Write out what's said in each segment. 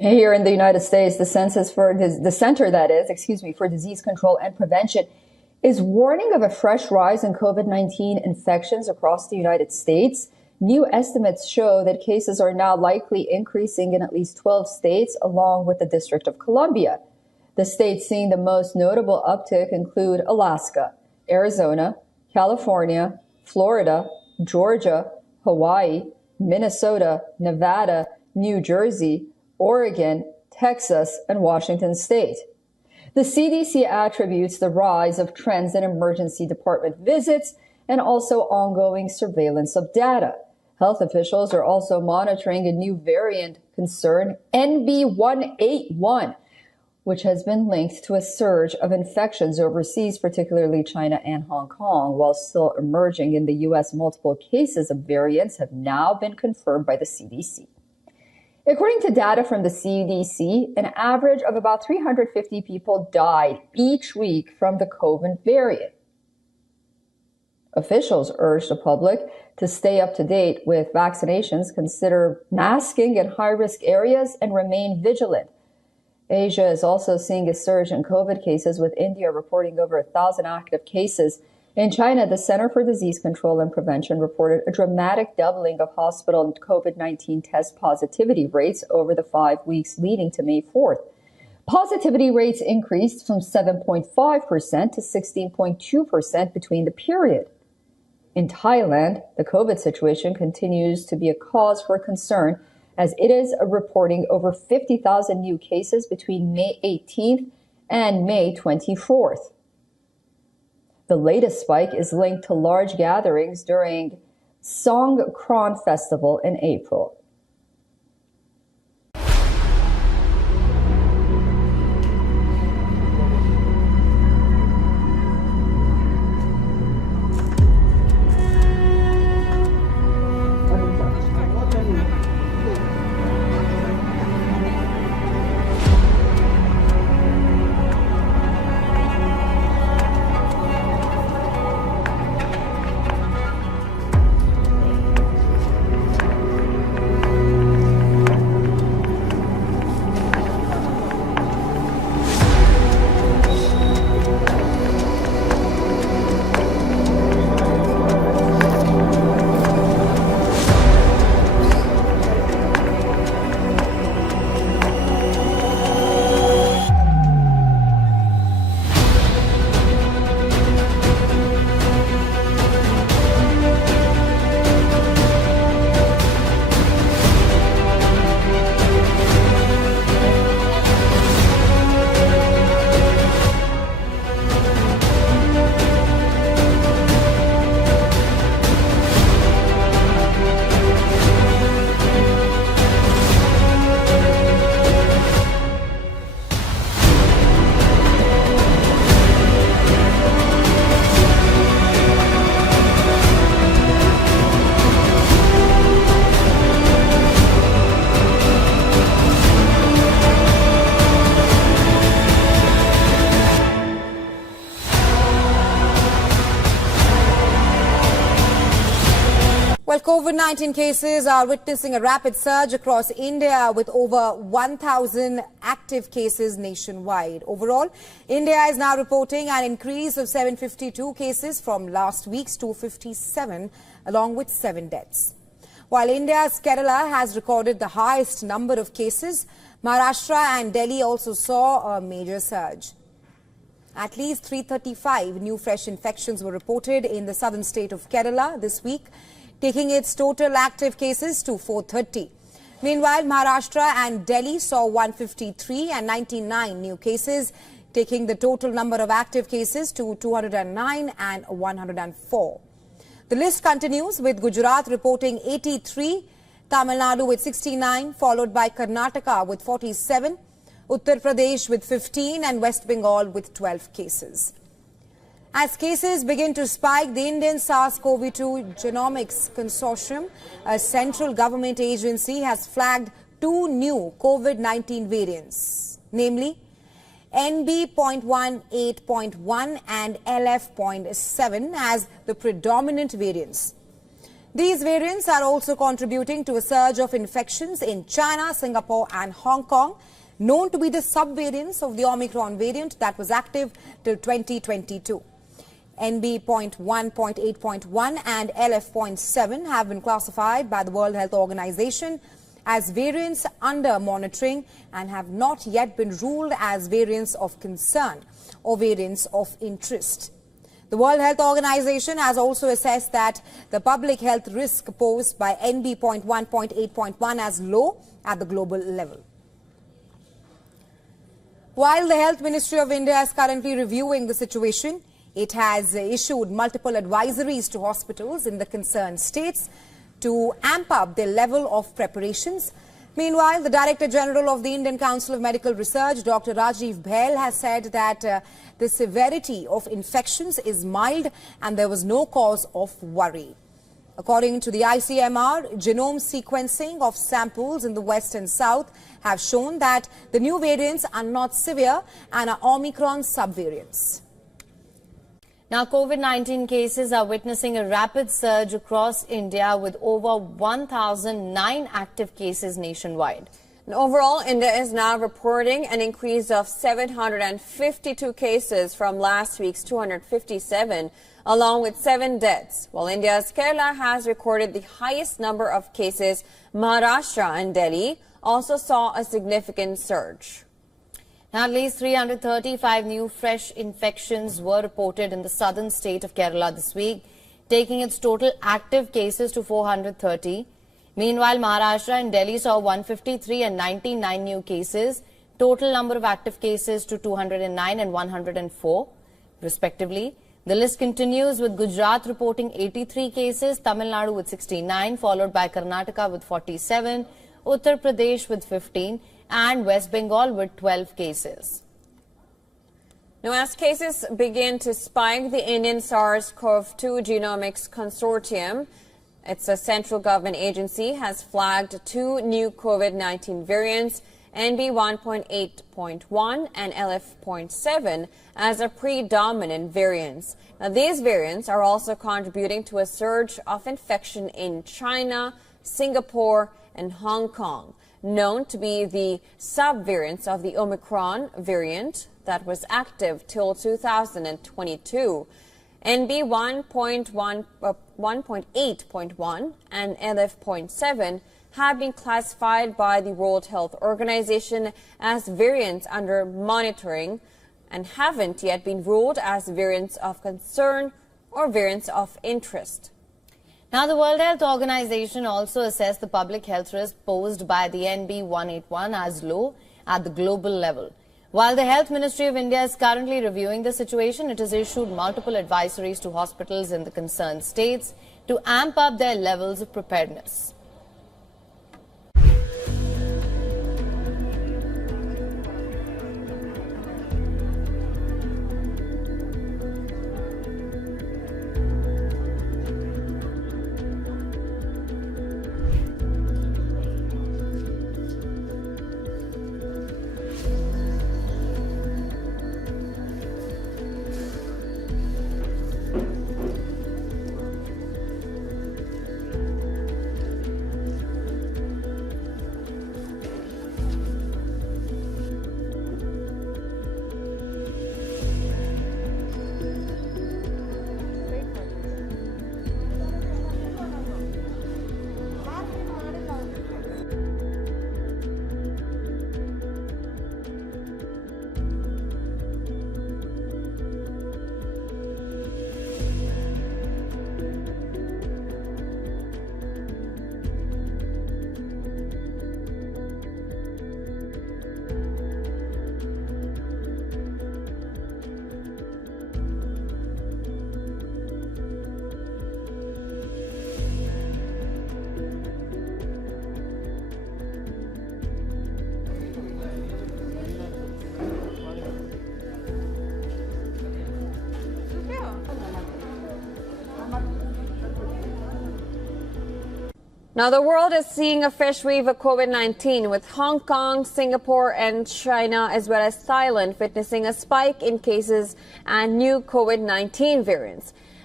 Here in the United States, the Center for Disease Control and Prevention is warning of a fresh rise in COVID-19 infections across the United States. New estimates show that cases are now likely increasing in at least 12 states, along with the District of Columbia. The states seeing the most notable uptick include Alaska, Arizona, California, Florida, Georgia, Hawaii, Minnesota, Nevada, New Jersey, Oregon, Texas, and Washington state. The CDC attributes the rise of trends in emergency department visits and also ongoing surveillance of data. Health officials are also monitoring a new variant concern, NB181, which has been linked to a surge of infections overseas, particularly China and Hong Kong. While still emerging in the U.S., multiple cases of variants have now been confirmed by the CDC. According to data from the CDC, an average of about 350 people died each week from the COVID variant. Officials urge the public to stay up to date with vaccinations, consider masking in high-risk areas, and remain vigilant. Asia is also seeing a surge in COVID cases, with India reporting over 1,000 active cases. In China, the Center for Disease Control and Prevention reported a dramatic doubling of hospital COVID-19 test positivity rates over the 5 weeks leading to May 4th. Positivity rates increased from 7.5% to 16.2% between the period. In Thailand, the COVID situation continues to be a cause for concern, as it is reporting over 50,000 new cases between May 18th and May 24th. The latest spike is linked to large gatherings during Songkran Festival in April. Well, COVID-19 cases are witnessing a rapid surge across India, with over 1,000 active cases nationwide. Overall, India is now reporting an increase of 752 cases from last week's 257, along with 7 deaths. While India's Kerala has recorded the highest number of cases, Maharashtra and Delhi also saw a major surge. At least 335 new fresh infections were reported in the southern state of Kerala this week, taking its total active cases to 430. Meanwhile, Maharashtra and Delhi saw 153 and 99 new cases, taking the total number of active cases to 209 and 104. The list continues, with Gujarat reporting 83, Tamil Nadu with 69, followed by Karnataka with 47, Uttar Pradesh with 15 and West Bengal with 12 cases. As cases begin to spike, the Indian SARS-CoV-2 Genomics Consortium, a central government agency, has flagged 2 new COVID-19 variants, namely NB.18.1 and LF.7 as the predominant variants. These variants are also contributing to a surge of infections in China, Singapore and Hong Kong, known to be the subvariants of the Omicron variant that was active till 2022. NB.1, .8.1 and LF.7 have been classified by the World Health Organization as variants under monitoring and have not yet been ruled as variants of concern or variants of interest. The World Health Organization has also assessed that the public health risk posed by NB.1, .8.1 as low at the global level. While the Health Ministry of India is currently reviewing the situation, it has issued multiple advisories to hospitals in the concerned states to amp up their level of preparations. Meanwhile, the Director General of the Indian Council of Medical Research, Dr. Rajiv Bhail, has said that the severity of infections is mild and there was no cause of worry. According to the ICMR, genome sequencing of samples in the West and South have shown that the new variants are not severe and are Omicron subvariants. Now, COVID-19 cases are witnessing a rapid surge across India with over 1,009 active cases nationwide. And overall, India is now reporting an increase of 752 cases from last week's 257, along with 7 deaths. While India's Kerala has recorded the highest number of cases, Maharashtra and Delhi also saw a significant surge. Now, at least 335 new fresh infections were reported in the southern state of Kerala this week, taking its total active cases to 430. Meanwhile, Maharashtra and Delhi saw 153 and 99 new cases, total number of active cases to 209 and 104, respectively. The list continues with Gujarat reporting 83 cases, Tamil Nadu with 69, followed by Karnataka with 47, Uttar Pradesh with 15, and West Bengal with 12 cases. Now, as cases begin to spike, the Indian SARS-CoV-2 Genomics Consortium, it's a central government agency, has flagged 2 new COVID-19 variants, NB.1.8.1 and LF.7, as a predominant variants. Now, these variants are also contributing to a surge of infection in China, Singapore, and Hong Kong, known to be the subvariants of the Omicron variant that was active till 2022. NB.1.8.1 and LF.7 have been classified by the World Health Organization as variants under monitoring and haven't yet been ruled as variants of concern or variants of interest. Now, the World Health Organization also assessed the public health risk posed by the NB.1.8.1 as low at the global level. While the Health Ministry of India is currently reviewing the situation, it has issued multiple advisories to hospitals in the concerned states to amp up their levels of preparedness. Now, the world is seeing a fresh wave of COVID-19, with Hong Kong, Singapore and China, as well as Thailand, witnessing a spike in cases and new COVID-19 variants.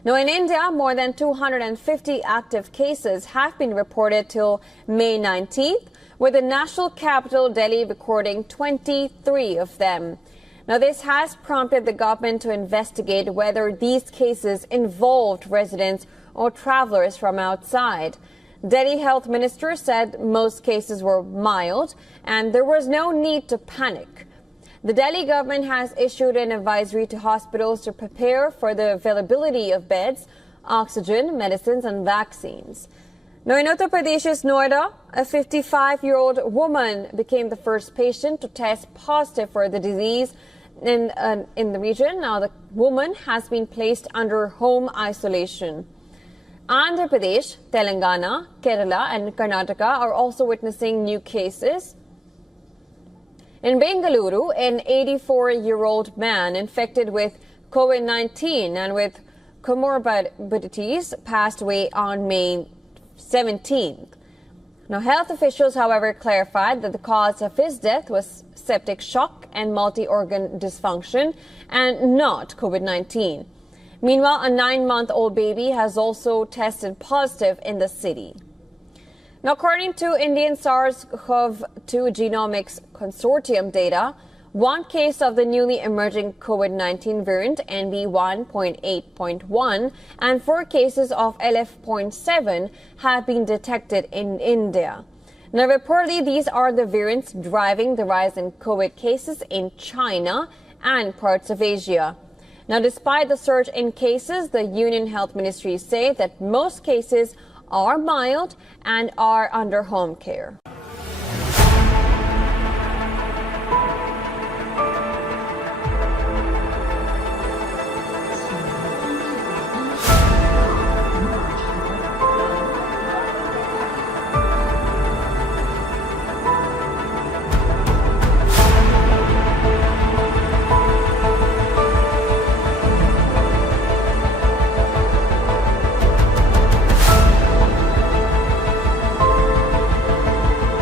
Now, in India, more than 250 active cases have been reported till May 19th, with the national capital, Delhi, recording 23 of them. Now, this has prompted the government to investigate whether these cases involved residents or travelers from outside. Delhi Health Minister said most cases were mild and there was no need to panic. The Delhi government has issued an advisory to hospitals to prepare for the availability of beds, oxygen, medicines and vaccines. Now, in Uttar Pradesh's Noida, a 55-year-old woman became the first patient to test positive for the disease in the region. Now, the woman has been placed under home isolation. Andhra Pradesh, Telangana, Kerala and Karnataka are also witnessing new cases. In Bengaluru, an 84-year-old man infected with COVID-19 and with comorbidities passed away on May 17th. Now, health officials, however, clarified that the cause of his death was septic shock and multi-organ dysfunction and not COVID-19. Meanwhile, a 9-month-old baby has also tested positive in the city. Now, according to Indian SARS-CoV-2 Genomics Consortium data, one case of the newly emerging COVID-19 variant NV1.8.1 and 4 cases of LF.7 have been detected in India. Now, reportedly, these are the variants driving the rise in COVID cases in China and parts of Asia. Now, despite the surge in cases, the Union Health Ministry say that most cases are mild and are under home care.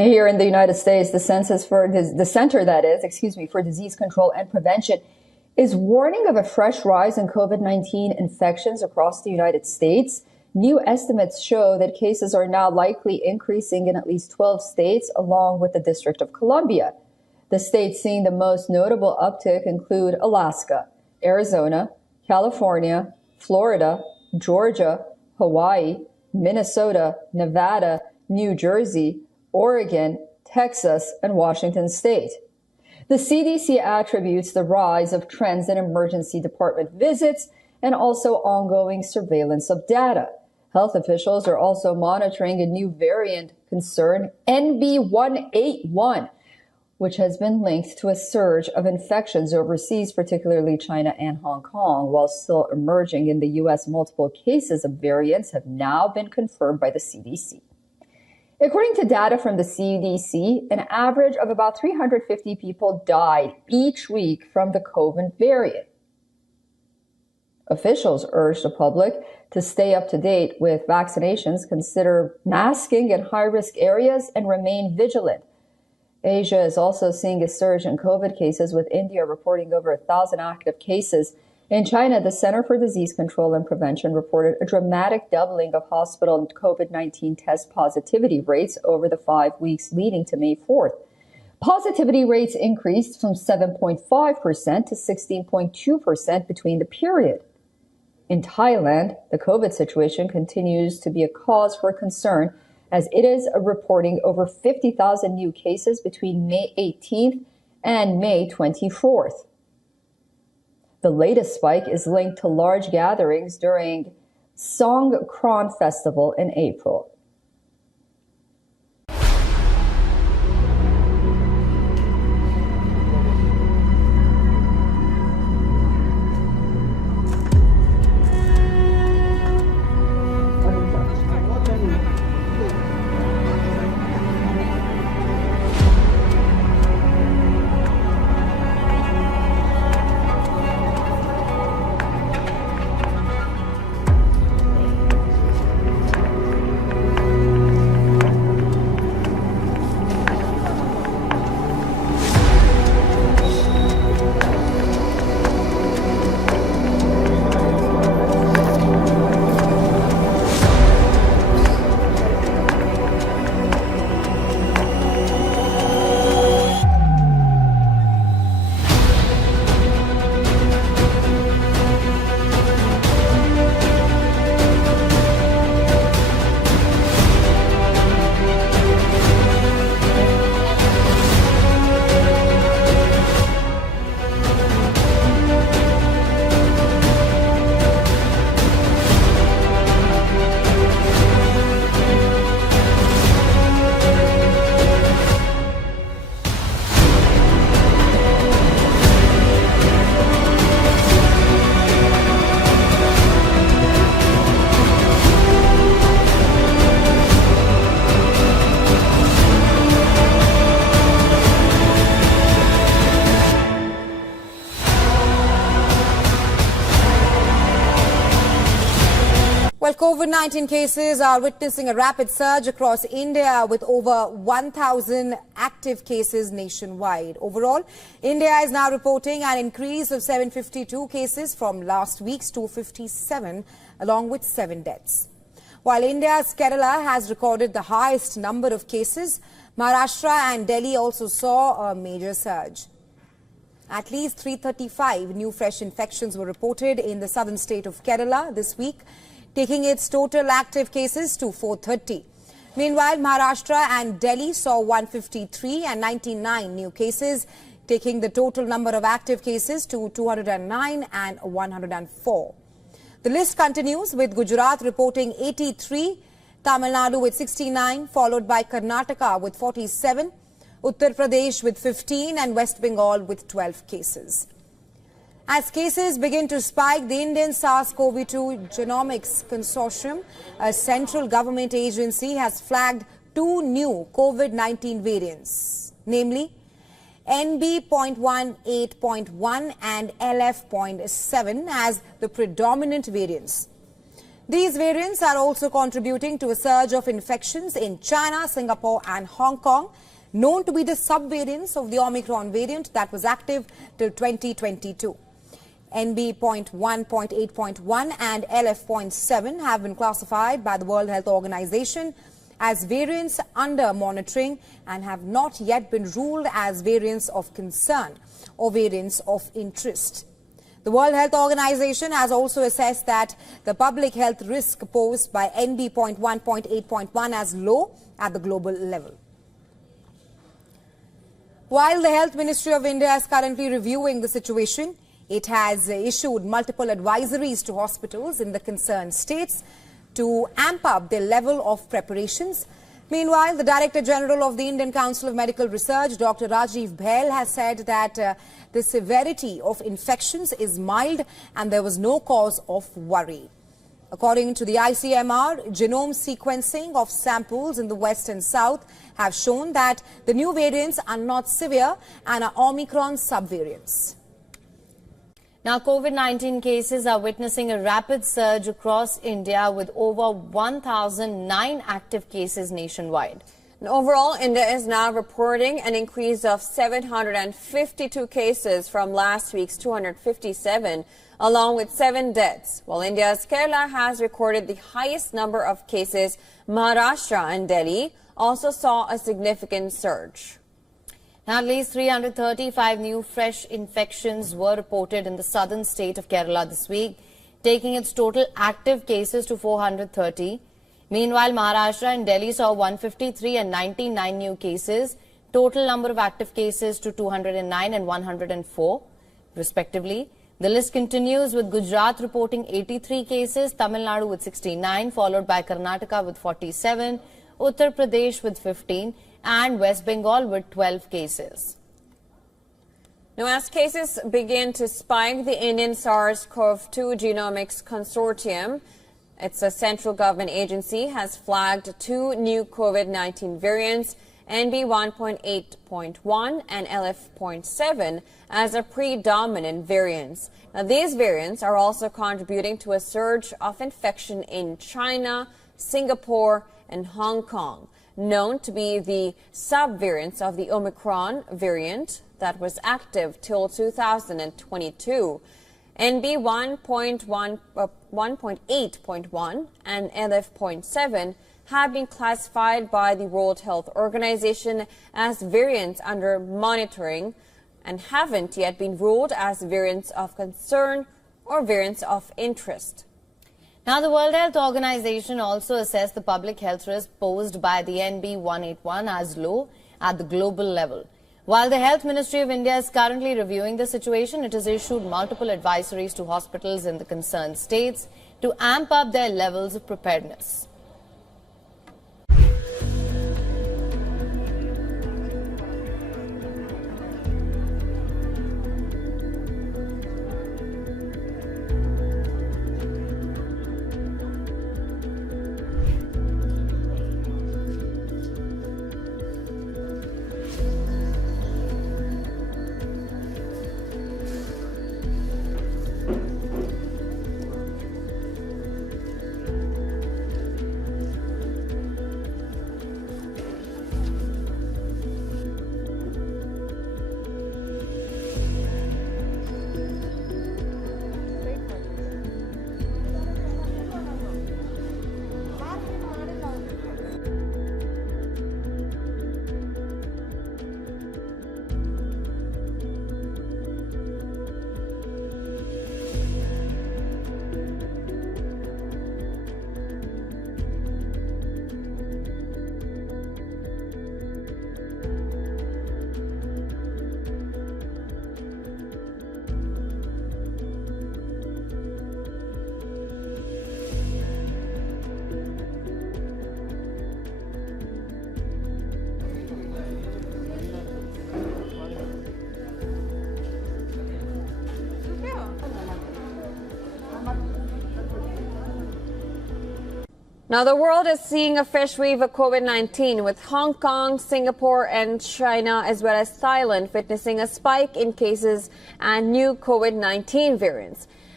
Here in the United States, the Center for Disease Control and Prevention is warning of a fresh rise in COVID-19 infections across the United States. New estimates show that cases are now likely increasing in at least 12 states, along with the District of Columbia. The states seeing the most notable uptick include Alaska, Arizona, California, Florida, Georgia, Hawaii, Minnesota, Nevada, New Jersey, Oregon, Texas, and Washington state. The CDC attributes the rise of trends in emergency department visits and also ongoing surveillance of data. Health officials are also monitoring a new variant concern, NB181, which has been linked to a surge of infections overseas, particularly China and Hong Kong. While still emerging in the U.S., multiple cases of variants have now been confirmed by the CDC. According to data from the CDC, an average of about 350 people died each week from the COVID variant. Officials urge the public to stay up to date with vaccinations, consider masking in high-risk areas, and remain vigilant. Asia is also seeing a surge in COVID cases, with India reporting over 1,000 active cases. In China, the Center for Disease Control and Prevention reported a dramatic doubling of hospital and COVID-19 test positivity rates over the 5 weeks leading to May 4th. Positivity rates increased from 7.5% to 16.2% between the period. In Thailand, the COVID situation continues to be a cause for concern, as it is reporting over 50,000 new cases between May 18th and May 24th. The latest spike is linked to large gatherings during Songkran Festival in April. Well, COVID-19 cases are witnessing a rapid surge across India, with over 1,000 active cases nationwide. Overall, India is now reporting an increase of 752 cases from last week's 257, along with 7 deaths. While India's Kerala has recorded the highest number of cases, Maharashtra and Delhi also saw a major surge. At least 335 new fresh infections were reported in the southern state of Kerala this week, taking its total active cases to 430. Meanwhile, Maharashtra and Delhi saw 153 and 99 new cases, taking the total number of active cases to 209 and 104. The list continues, with Gujarat reporting 83, Tamil Nadu with 69, followed by Karnataka with 47, Uttar Pradesh with 15 and West Bengal with 12 cases. As cases begin to spike, the Indian SARS-CoV-2 Genomics Consortium, a central government agency, has flagged 2 new COVID-19 variants, namely NB.18.1 and LF.7 as the predominant variants. These variants are also contributing to a surge of infections in China, Singapore and Hong Kong, known to be the subvariants of the Omicron variant that was active till 2022. NB.1, .8.1 and LF.7 have been classified by the World Health Organization as variants under monitoring and have not yet been ruled as variants of concern or variants of interest. The World Health Organization has also assessed that the public health risk posed by NB.1, .8.1 as low at the global level. While the Health Ministry of India is currently reviewing the situation, it has issued multiple advisories to hospitals in the concerned states to amp up their level of preparations. Meanwhile, the Director General of the Indian Council of Medical Research, Dr. Rajiv Bhail, has said that the severity of infections is mild and there was no cause of worry. According to the ICMR, genome sequencing of samples in the West and South have shown that the new variants are not severe and are Omicron subvariants. Now, COVID-19 cases are witnessing a rapid surge across India with over 1,009 active cases nationwide. And overall, India is now reporting an increase of 752 cases from last week's 257, along with 7 deaths. While India's Kerala has recorded the highest number of cases, Maharashtra and Delhi also saw a significant surge. Now, at least 335 new fresh infections were reported in the southern state of Kerala this week, taking its total active cases to 430. Meanwhile, Maharashtra and Delhi saw 153 and 99 new cases, total number of active cases to 209 and 104, respectively. The list continues with Gujarat reporting 83 cases, Tamil Nadu with 69, followed by Karnataka with 47, Uttar Pradesh with 15, and West Bengal with 12 cases. Now, as cases begin to spike, the Indian SARS-CoV-2 Genomics Consortium, it's a central government agency, has flagged 2 new COVID-19 variants, NB.1.8.1 and LF.7, as a predominant variants. Now, these variants are also contributing to a surge of infection in China, Singapore, and Hong Kong, known to be the subvariants of the Omicron variant that was active till 2022. NB.1.8.1 and LF.7 have been classified by the World Health Organization as variants under monitoring and haven't yet been ruled as variants of concern or variants of interest. Now, the World Health Organization also assessed the public health risk posed by the NB.1.8.1 as low at the global level. While the Health Ministry of India is currently reviewing the situation, it has issued multiple advisories to hospitals in the concerned states to amp up their levels of preparedness. Now, the world is seeing a fresh wave of COVID-19, with Hong Kong, Singapore and China, as well as Thailand, witnessing a spike in cases and new COVID-19 variants.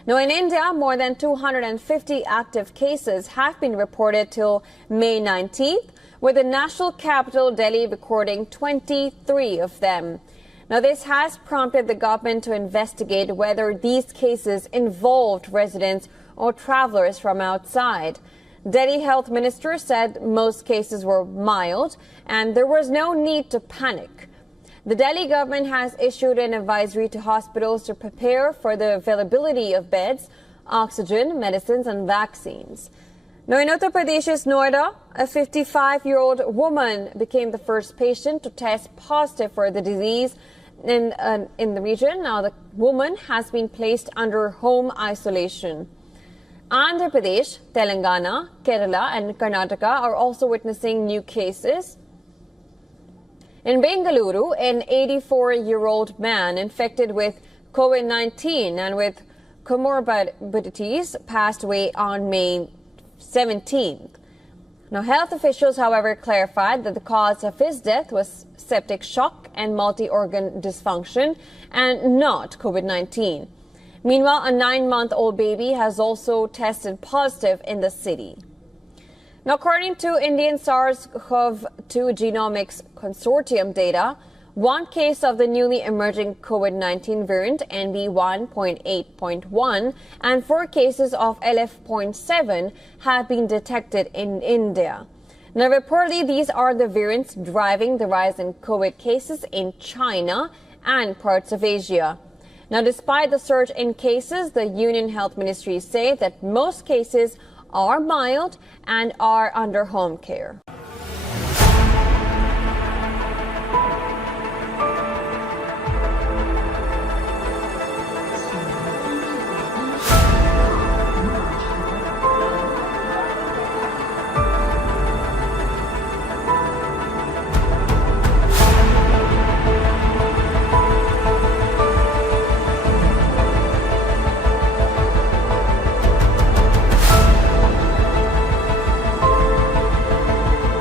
Now, in India, more than 250 active cases have been reported till May 19th, with the national capital, Delhi, recording 23 of them. Now, this has prompted the government to investigate whether these cases involved residents or travelers from outside. Delhi Health Minister said most cases were mild and there was no need to panic. The Delhi government has issued an advisory to hospitals to prepare for the availability of beds, oxygen, medicines and vaccines. Now, in Uttar Pradesh's Noida, a 55-year-old woman became the first patient to test positive for the disease in the region. Now, the woman has been placed under home isolation. Andhra Pradesh, Telangana, Kerala and Karnataka are also witnessing new cases. In Bengaluru, an 84-year-old man infected with COVID-19 and with comorbidities passed away on May 17th. Now, health officials, however, clarified that the cause of his death was septic shock and multi-organ dysfunction and not COVID-19. Meanwhile, a 9-month-old baby has also tested positive in the city. Now, according to Indian SARS-CoV-2 Genomics Consortium data, one case of the newly emerging COVID-19 variant NB1.8.1 and 4 cases of LF.7 have been detected in India. Now, reportedly, these are the variants driving the rise in COVID cases in China and parts of Asia. Now, despite the surge in cases, the Union Health Ministry say that most cases are mild and are under home care.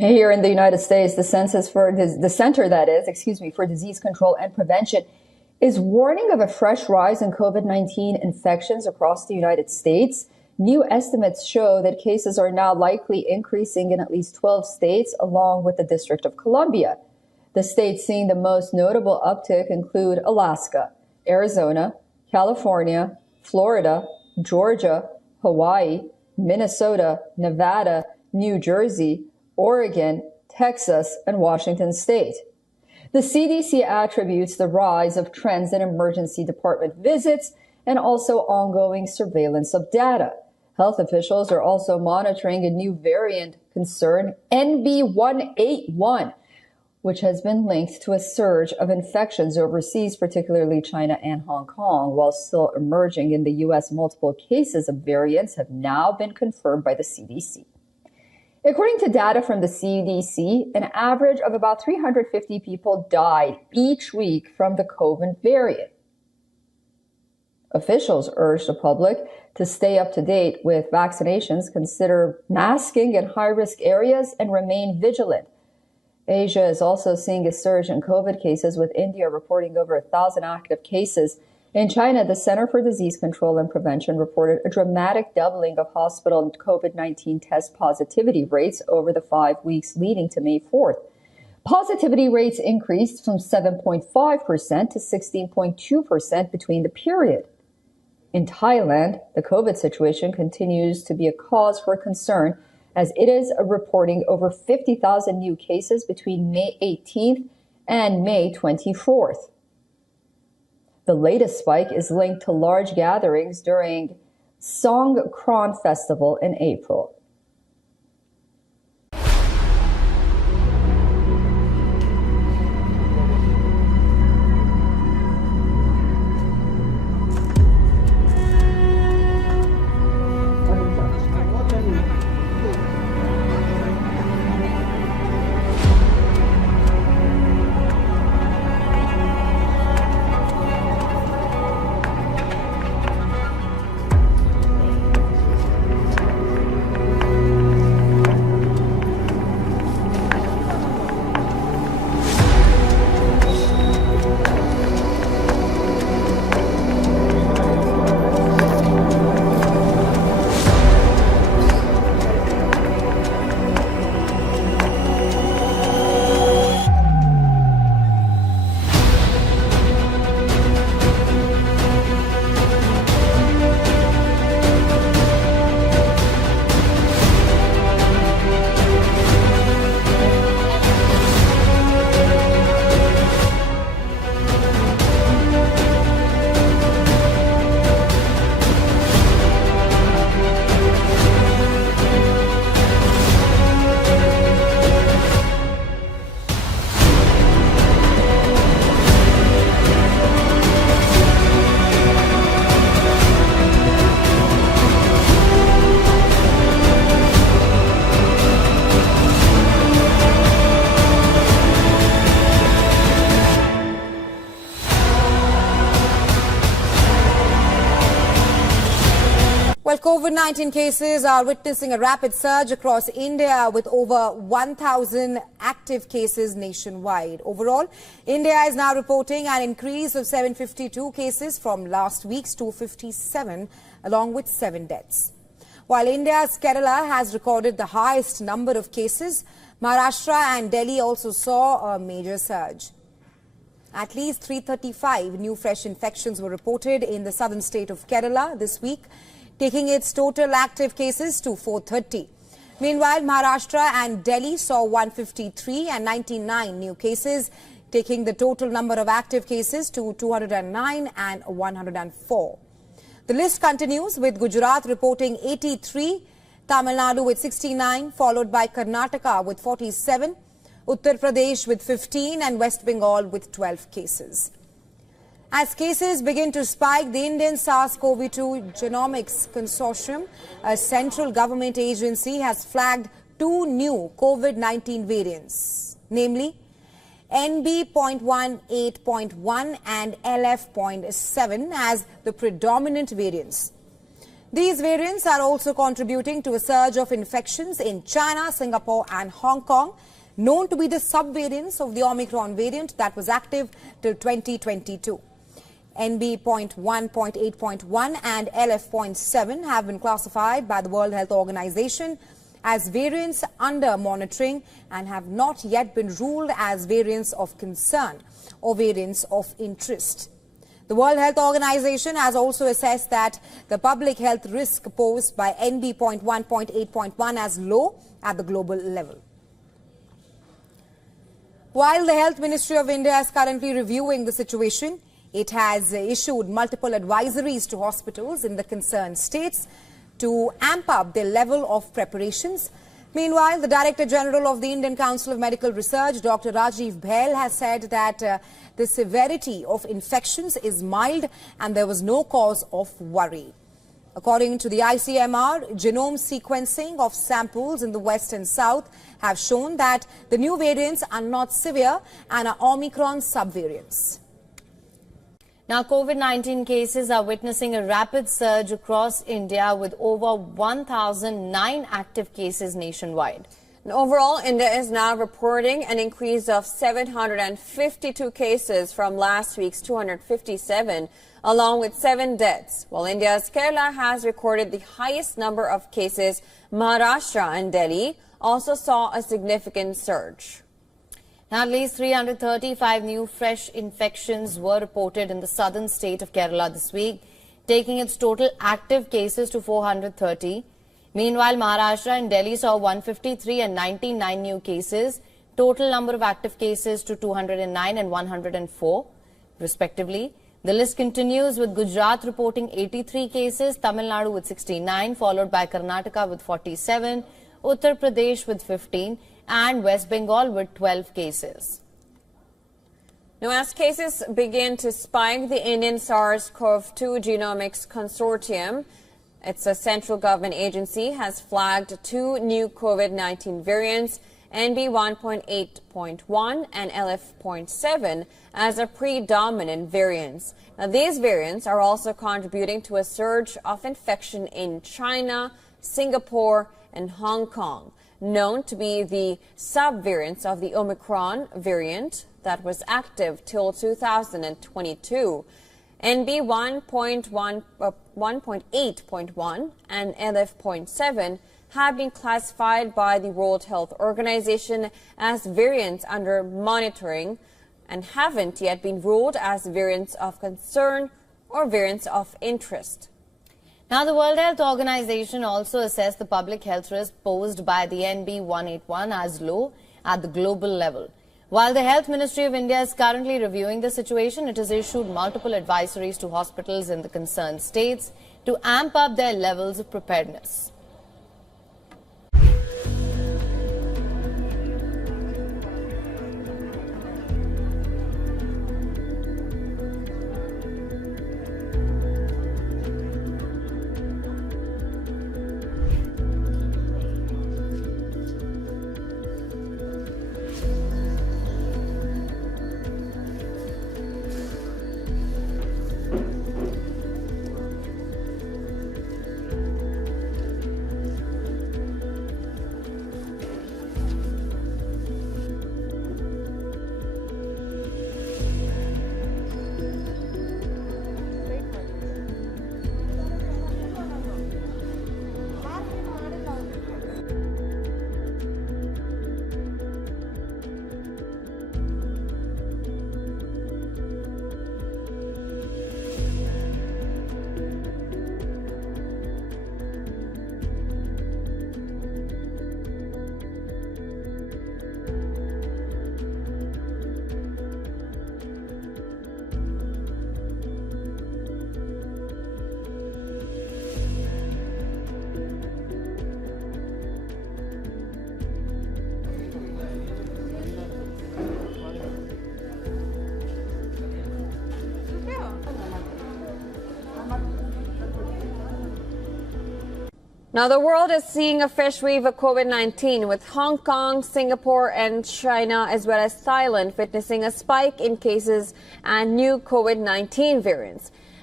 Here in the United States, the Center for Disease Control and Prevention is warning of a fresh rise in COVID-19 infections across the United States. New estimates show that cases are now likely increasing in at least 12 states, along with the District of Columbia. The states seeing the most notable uptick include Alaska, Arizona, California, Florida, Georgia, Hawaii, Minnesota, Nevada, New Jersey, Oregon, Texas, and Washington State. The CDC attributes the rise of trends in emergency department visits and also ongoing surveillance of data. Health officials are also monitoring a new variant concern, NB181, which has been linked to a surge of infections overseas, particularly China and Hong Kong. While still emerging in the U.S., multiple cases of variants have now been confirmed by the CDC. According to data from the CDC, an average of about 350 people died each week from the COVID variant. Officials urge the public to stay up to date with vaccinations, consider masking in high-risk areas, and remain vigilant. Asia is also seeing a surge in COVID cases, with India reporting over 1,000 active cases. In China, the Center for Disease Control and Prevention reported a dramatic doubling of hospital COVID-19 test positivity rates over the 5 weeks leading to May 4th. Positivity rates increased from 7.5% to 16.2% between the period. In Thailand, the COVID situation continues to be a cause for concern, as it is reporting over 50,000 new cases between May 18th and May 24th. The latest spike is linked to large gatherings during Songkran Festival in April. Well, COVID-19 cases are witnessing a rapid surge across India, with over 1,000 active cases nationwide. Overall, India is now reporting an increase of 752 cases from last week's 257, along with 7 deaths. While India's Kerala has recorded the highest number of cases, Maharashtra and Delhi also saw a major surge. At least 335 new fresh infections were reported in the southern state of Kerala this week, taking its total active cases to 430. Meanwhile, Maharashtra and Delhi saw 153 and 99 new cases, taking the total number of active cases to 209 and 104. The list continues, with Gujarat reporting 83, Tamil Nadu with 69, followed by Karnataka with 47, Uttar Pradesh with 15 and West Bengal with 12 cases. As cases begin to spike, the Indian SARS-CoV-2 Genomics Consortium, a central government agency, has flagged 2 new COVID-19 variants, namely NB.18.1 and LF.7 as the predominant variants. These variants are also contributing to a surge of infections in China, Singapore and Hong Kong, known to be the subvariants of the Omicron variant that was active till 2022. NB.1, 8.1 and LF.7 have been classified by the World Health Organization as variants under monitoring and have not yet been ruled as variants of concern or variants of interest. The World Health Organization has also assessed that the public health risk posed by NB.1, 8.1 as low at the global level. While the Health Ministry of India is currently reviewing the situation, it has issued multiple advisories to hospitals in the concerned states to amp up their level of preparations. Meanwhile, the Director General of the Indian Council of Medical Research, Dr. Rajiv Bhel, has said that the severity of infections is mild and there was no cause of worry. According to the ICMR, genome sequencing of samples in the West and South have shown that the new variants are not severe and are Omicron subvariants. Now, COVID-19 cases are witnessing a rapid surge across India with over 1,009 active cases nationwide. And overall, India is now reporting an increase of 752 cases from last week's 257, along with 7 deaths. While India's Kerala has recorded the highest number of cases, Maharashtra and Delhi also saw a significant surge. Now, at least 335 new fresh infections were reported in the southern state of Kerala this week, taking its total active cases to 430. Meanwhile, Maharashtra and Delhi saw 153 and 99 new cases, total number of active cases to 209 and 104, respectively. The list continues with Gujarat reporting 83 cases, Tamil Nadu with 69, followed by Karnataka with 47, Uttar Pradesh with 15, and West Bengal with 12 cases. Now, as cases begin to spike, the Indian SARS-CoV-2 Genomics Consortium, it's a central government agency, has flagged 2 new COVID-19 variants, NB.1.8.1 and LF.7, as a predominant variants. Now, these variants are also contributing to a surge of infection in China, Singapore, and Hong Kong, known to be the subvariants of the Omicron variant that was active till 2022. NB.1.8.1 and LF.7 have been classified by the World Health Organization as variants under monitoring and haven't yet been ruled as variants of concern or variants of interest. Now, the World Health Organization also assessed the public health risk posed by the NB.1.8.1 as low at the global level. While the Health Ministry of India is currently reviewing the situation, it has issued multiple advisories to hospitals in the concerned states to amp up their levels of preparedness. Now, the world is seeing a fresh wave of COVID-19, with Hong Kong, Singapore and China, as well as Thailand, witnessing a spike in cases and new COVID-19 variants.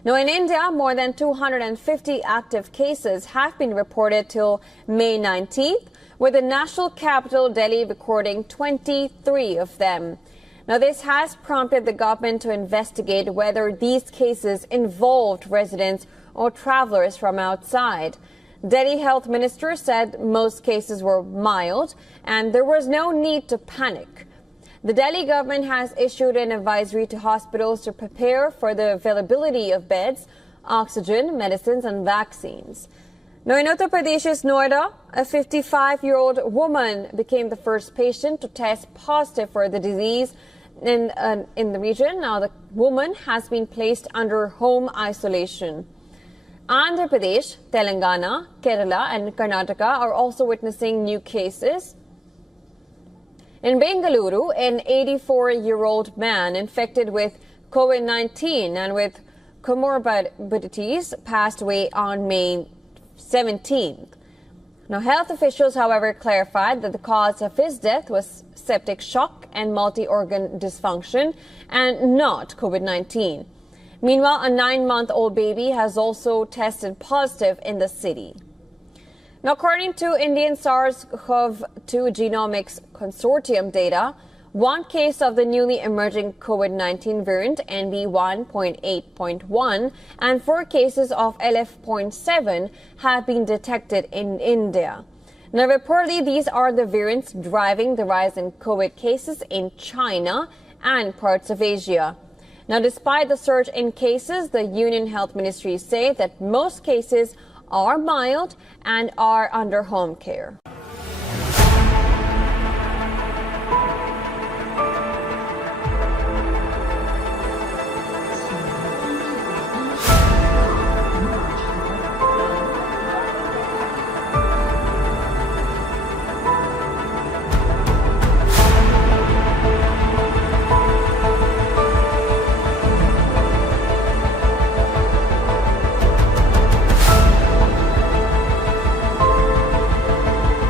Now, in India, more than 250 active cases have been reported till May 19th, with the national capital, Delhi, recording 23 of them. Now, this has prompted the government to investigate whether these cases involved residents or travelers from outside. Delhi Health Minister said most cases were mild and there was no need to panic. The Delhi government has issued an advisory to hospitals to prepare for the availability of beds, oxygen, medicines and vaccines. Now, in Uttar Pradesh's Noida, a 55-year-old woman became the first patient to test positive for the disease in the region. Now, the woman has been placed under home isolation. Andhra Pradesh, Telangana, Kerala and Karnataka are also witnessing new cases. In Bengaluru, an 84-year-old man infected with COVID-19 and with comorbidities passed away on May 17th. Now, health officials, however, clarified that the cause of his death was septic shock and multi-organ dysfunction and not COVID-19. Meanwhile, a 9-month-old baby has also tested positive in the city. Now, according to Indian SARS-CoV-2 Genomics Consortium data, one case of the newly emerging COVID-19 variant NB1.8.1 and 4 cases of LF.7 have been detected in India. Now, reportedly, these are the variants driving the rise in COVID cases in China and parts of Asia. Now, despite the surge in cases, the Union Health Ministry say that most cases are mild and are under home care.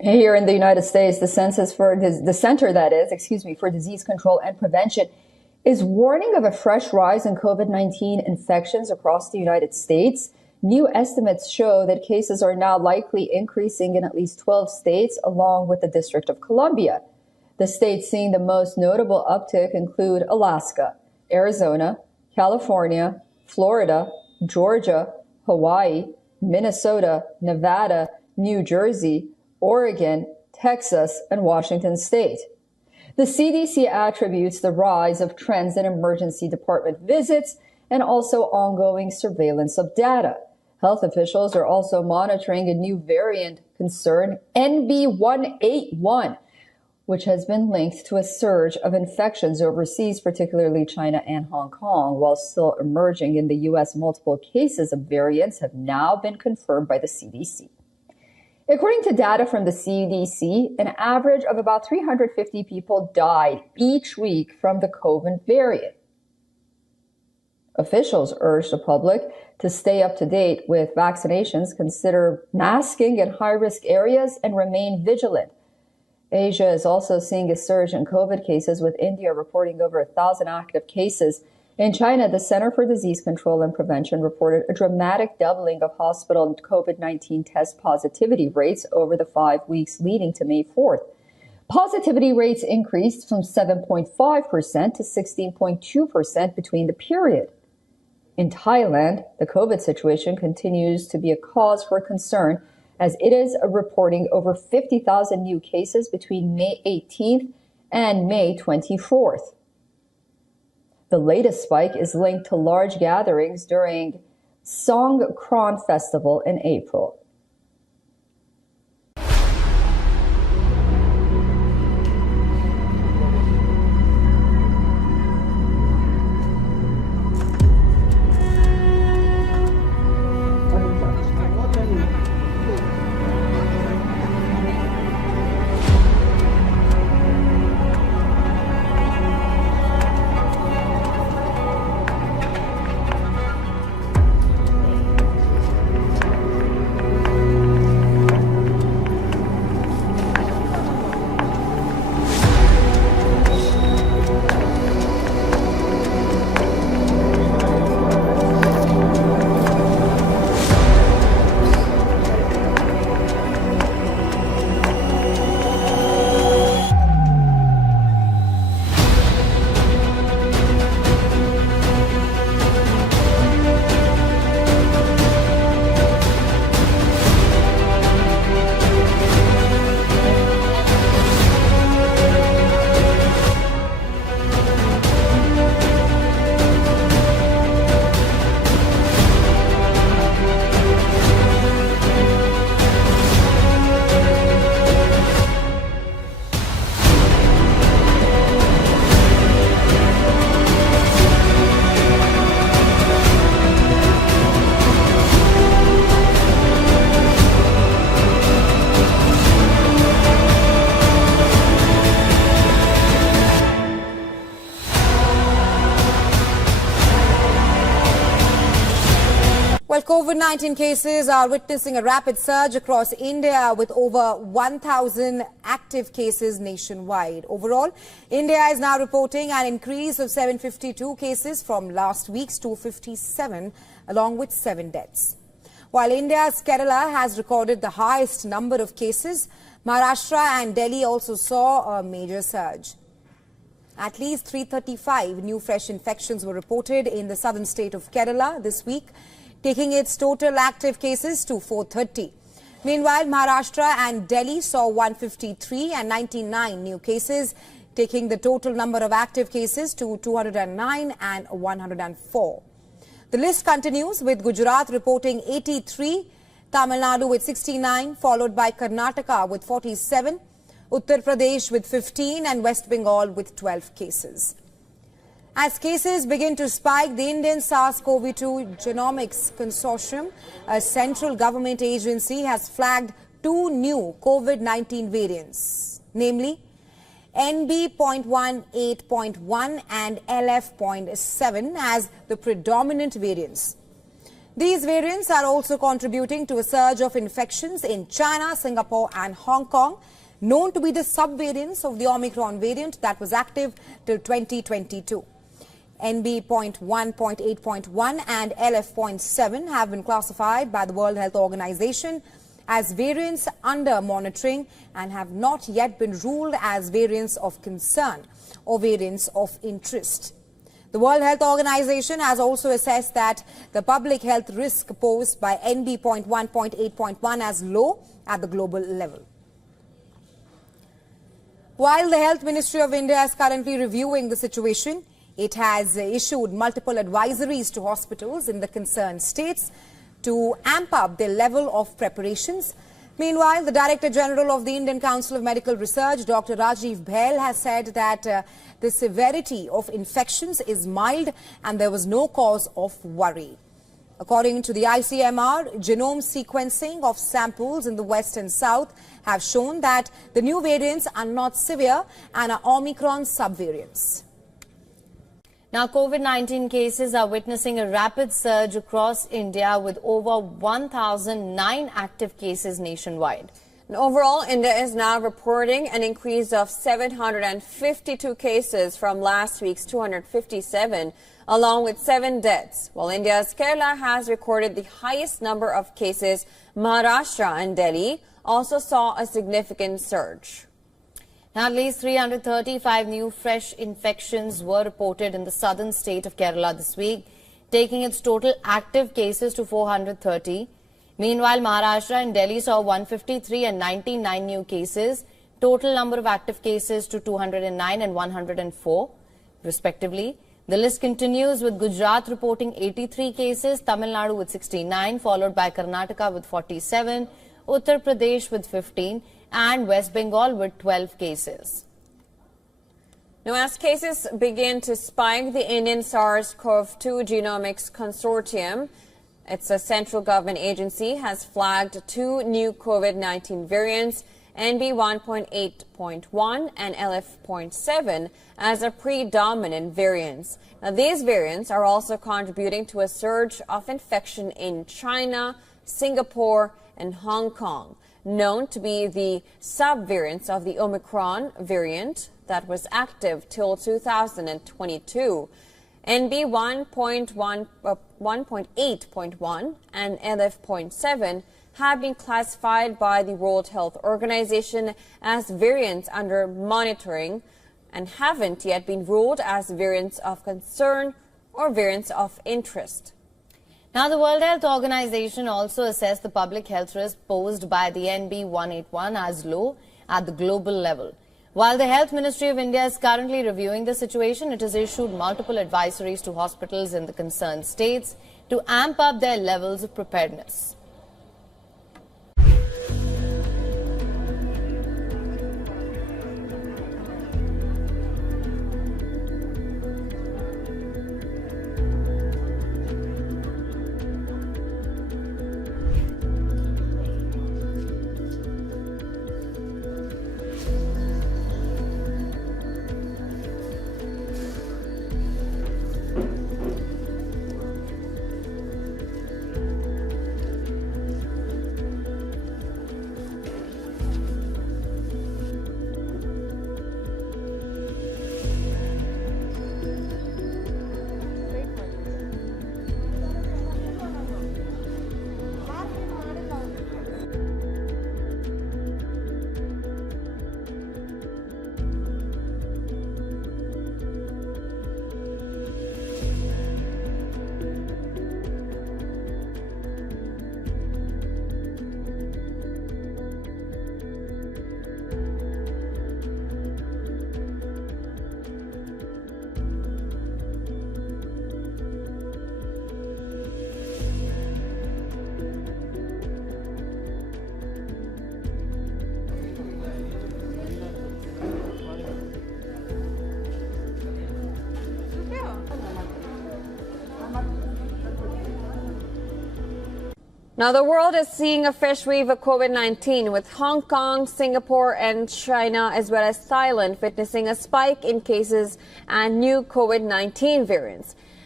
Here in the United States, the Center for Disease Control and Prevention is warning of a fresh rise in COVID-19 infections across the United States. New estimates show that cases are now likely increasing in at least 12 states, along with the District of Columbia. The states seeing the most notable uptick include Alaska, Arizona, California, Florida, Georgia, Hawaii, Minnesota, Nevada, New Jersey, Oregon, Texas, and Washington state. The CDC attributes the rise of trends in emergency department visits and also ongoing surveillance of data. Health officials are also monitoring a new variant concern, NB181, which has been linked to a surge of infections overseas, particularly China and Hong Kong. While still emerging in the U.S., multiple cases of variants have now been confirmed by the CDC. According to data from the CDC, an average of about 350 people died each week from the COVID variant. Officials urge the public to stay up to date with vaccinations, consider masking in high-risk areas, and remain vigilant. Asia is also seeing a surge in COVID cases, with India reporting over 1,000 active cases. In China, the Center for Disease Control and Prevention reported a dramatic doubling of hospital COVID-19 test positivity rates over the 5 weeks leading to May 4th. Positivity rates increased from 7.5% to 16.2% between the period. In Thailand, the COVID situation continues to be a cause for concern, as it is reporting over 50,000 new cases between May 18th and May 24th. The latest spike is linked to large gatherings during Songkran Festival in April. Well, COVID-19 cases are witnessing a rapid surge across India, with over 1,000 active cases nationwide. Overall, India is now reporting an increase of 752 cases from last week's 257, along with 7 deaths. While India's Kerala has recorded the highest number of cases, Maharashtra and Delhi also saw a major surge. At least 335 new fresh infections were reported in the southern state of Kerala this week, taking its total active cases to 430. Meanwhile, Maharashtra and Delhi saw 153 and 99 new cases, taking the total number of active cases to 209 and 104. The list continues, with Gujarat reporting 83, Tamil Nadu with 69, followed by Karnataka with 47, Uttar Pradesh with 15 and West Bengal with 12 cases. As cases begin to spike, the Indian SARS-CoV-2 Genomics Consortium, a central government agency, has flagged 2 new COVID-19 variants, namely NB.18.1 and LF.7 as the predominant variants. These variants are also contributing to a surge of infections in China, Singapore and Hong Kong, known to be the subvariants of the Omicron variant that was active till 2022. NB.1.8.1 and LF.7 have been classified by the World Health Organization as variants under monitoring and have not yet been ruled as variants of concern or variants of interest. The World Health Organization has also assessed that the public health risk posed by NB.1.8.1 as low at the global level. While the Health Ministry of India is currently reviewing the situation, it has issued multiple advisories to hospitals in the concerned states to amp up their level of preparations. Meanwhile, the Director General of the Indian Council of Medical Research, Dr. Rajiv Bahl, has said that the severity of infections is mild and there was no cause of worry. According to the ICMR, genome sequencing of samples in the West and South have shown that the new variants are not severe and are Omicron subvariants. Now, COVID-19 cases are witnessing a rapid surge across India with over 1,009 active cases nationwide. And overall, India is now reporting an increase of 752 cases from last week's 257, along with 7 deaths, while India's Kerala has recorded the highest number of cases. Maharashtra and Delhi also saw a significant surge. Now, at least 335 new fresh infections were reported in the southern state of Kerala this week, taking its total active cases to 430. Meanwhile, Maharashtra and Delhi saw 153 and 99 new cases, total number of active cases to 209 and 104, respectively. The list continues with Gujarat reporting 83 cases, Tamil Nadu with 69, followed by Karnataka with 47, Uttar Pradesh with 15, and West Bengal with 12 cases. Now, as cases begin to spike, the Indian SARS-CoV-2 Genomics Consortium, it's a central government agency, has flagged 2 new COVID-19 variants, NB.1.8.1 and LF.7, as a predominant variants. Now, these variants are also contributing to a surge of infection in China, Singapore, and Hong Kong, known to be the subvariants of the Omicron variant that was active till 2022. NB.1.8.1 and LF.7 have been classified by the World Health Organization as variants under monitoring and haven't yet been ruled as variants of concern or variants of interest. Now, the World Health Organization also assessed the public health risk posed by the NB.1.8.1 as low at the global level. While the Health Ministry of India is currently reviewing the situation, it has issued multiple advisories to hospitals in the concerned states to amp up their levels of preparedness. Now, the world is seeing a fresh wave of COVID-19, with Hong Kong, Singapore and China, as well as Thailand, witnessing a spike in cases and new COVID-19 variants.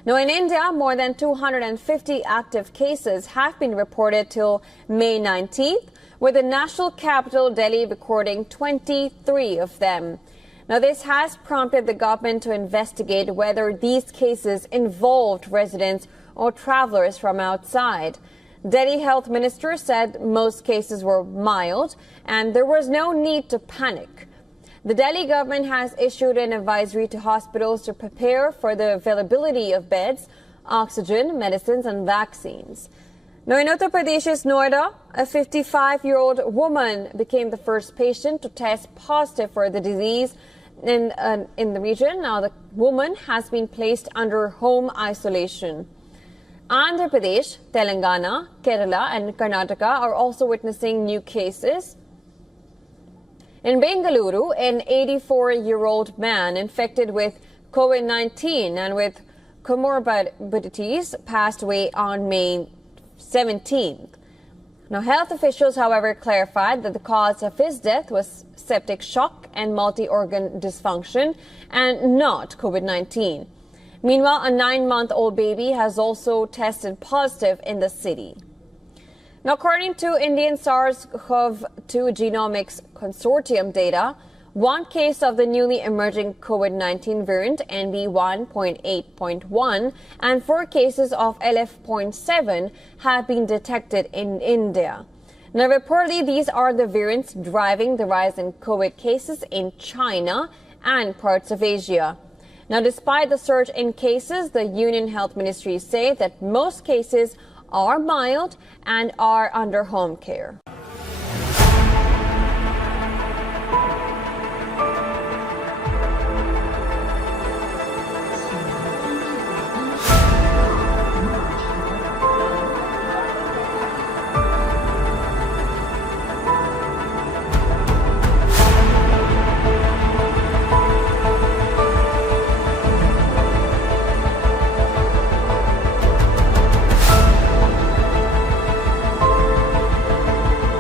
Now, in India, more than 250 active cases have been reported till May 19th, with the national capital, Delhi, recording 23 of them. Now, this has prompted the government to investigate whether these cases involved residents or travelers from outside. Delhi Health Minister said most cases were mild and there was no need to panic. The Delhi government has issued an advisory to hospitals to prepare for the availability of beds, oxygen, medicines and vaccines. Now, in Uttar Pradesh's Noida, a 55-year-old woman became the first patient to test positive for the disease in the region. Now, the woman has been placed under home isolation. Andhra Pradesh, Telangana, Kerala and Karnataka are also witnessing new cases. In Bengaluru, an 84-year-old man infected with COVID-19 and with comorbidities passed away on May 17th. Now, health officials, however, clarified that the cause of his death was septic shock and multi-organ dysfunction and not COVID-19. Meanwhile, a 9-month-old baby has also tested positive in the city. Now, according to Indian SARS-CoV-2 Genomics Consortium data, one case of the newly emerging COVID-19 variant NV1.8.1 and 4 cases of LF.7 have been detected in India. Now, reportedly, these are the variants driving the rise in COVID cases in China and parts of Asia. Now, despite the surge in cases, the Union Health Ministry say that most cases are mild and are under home care.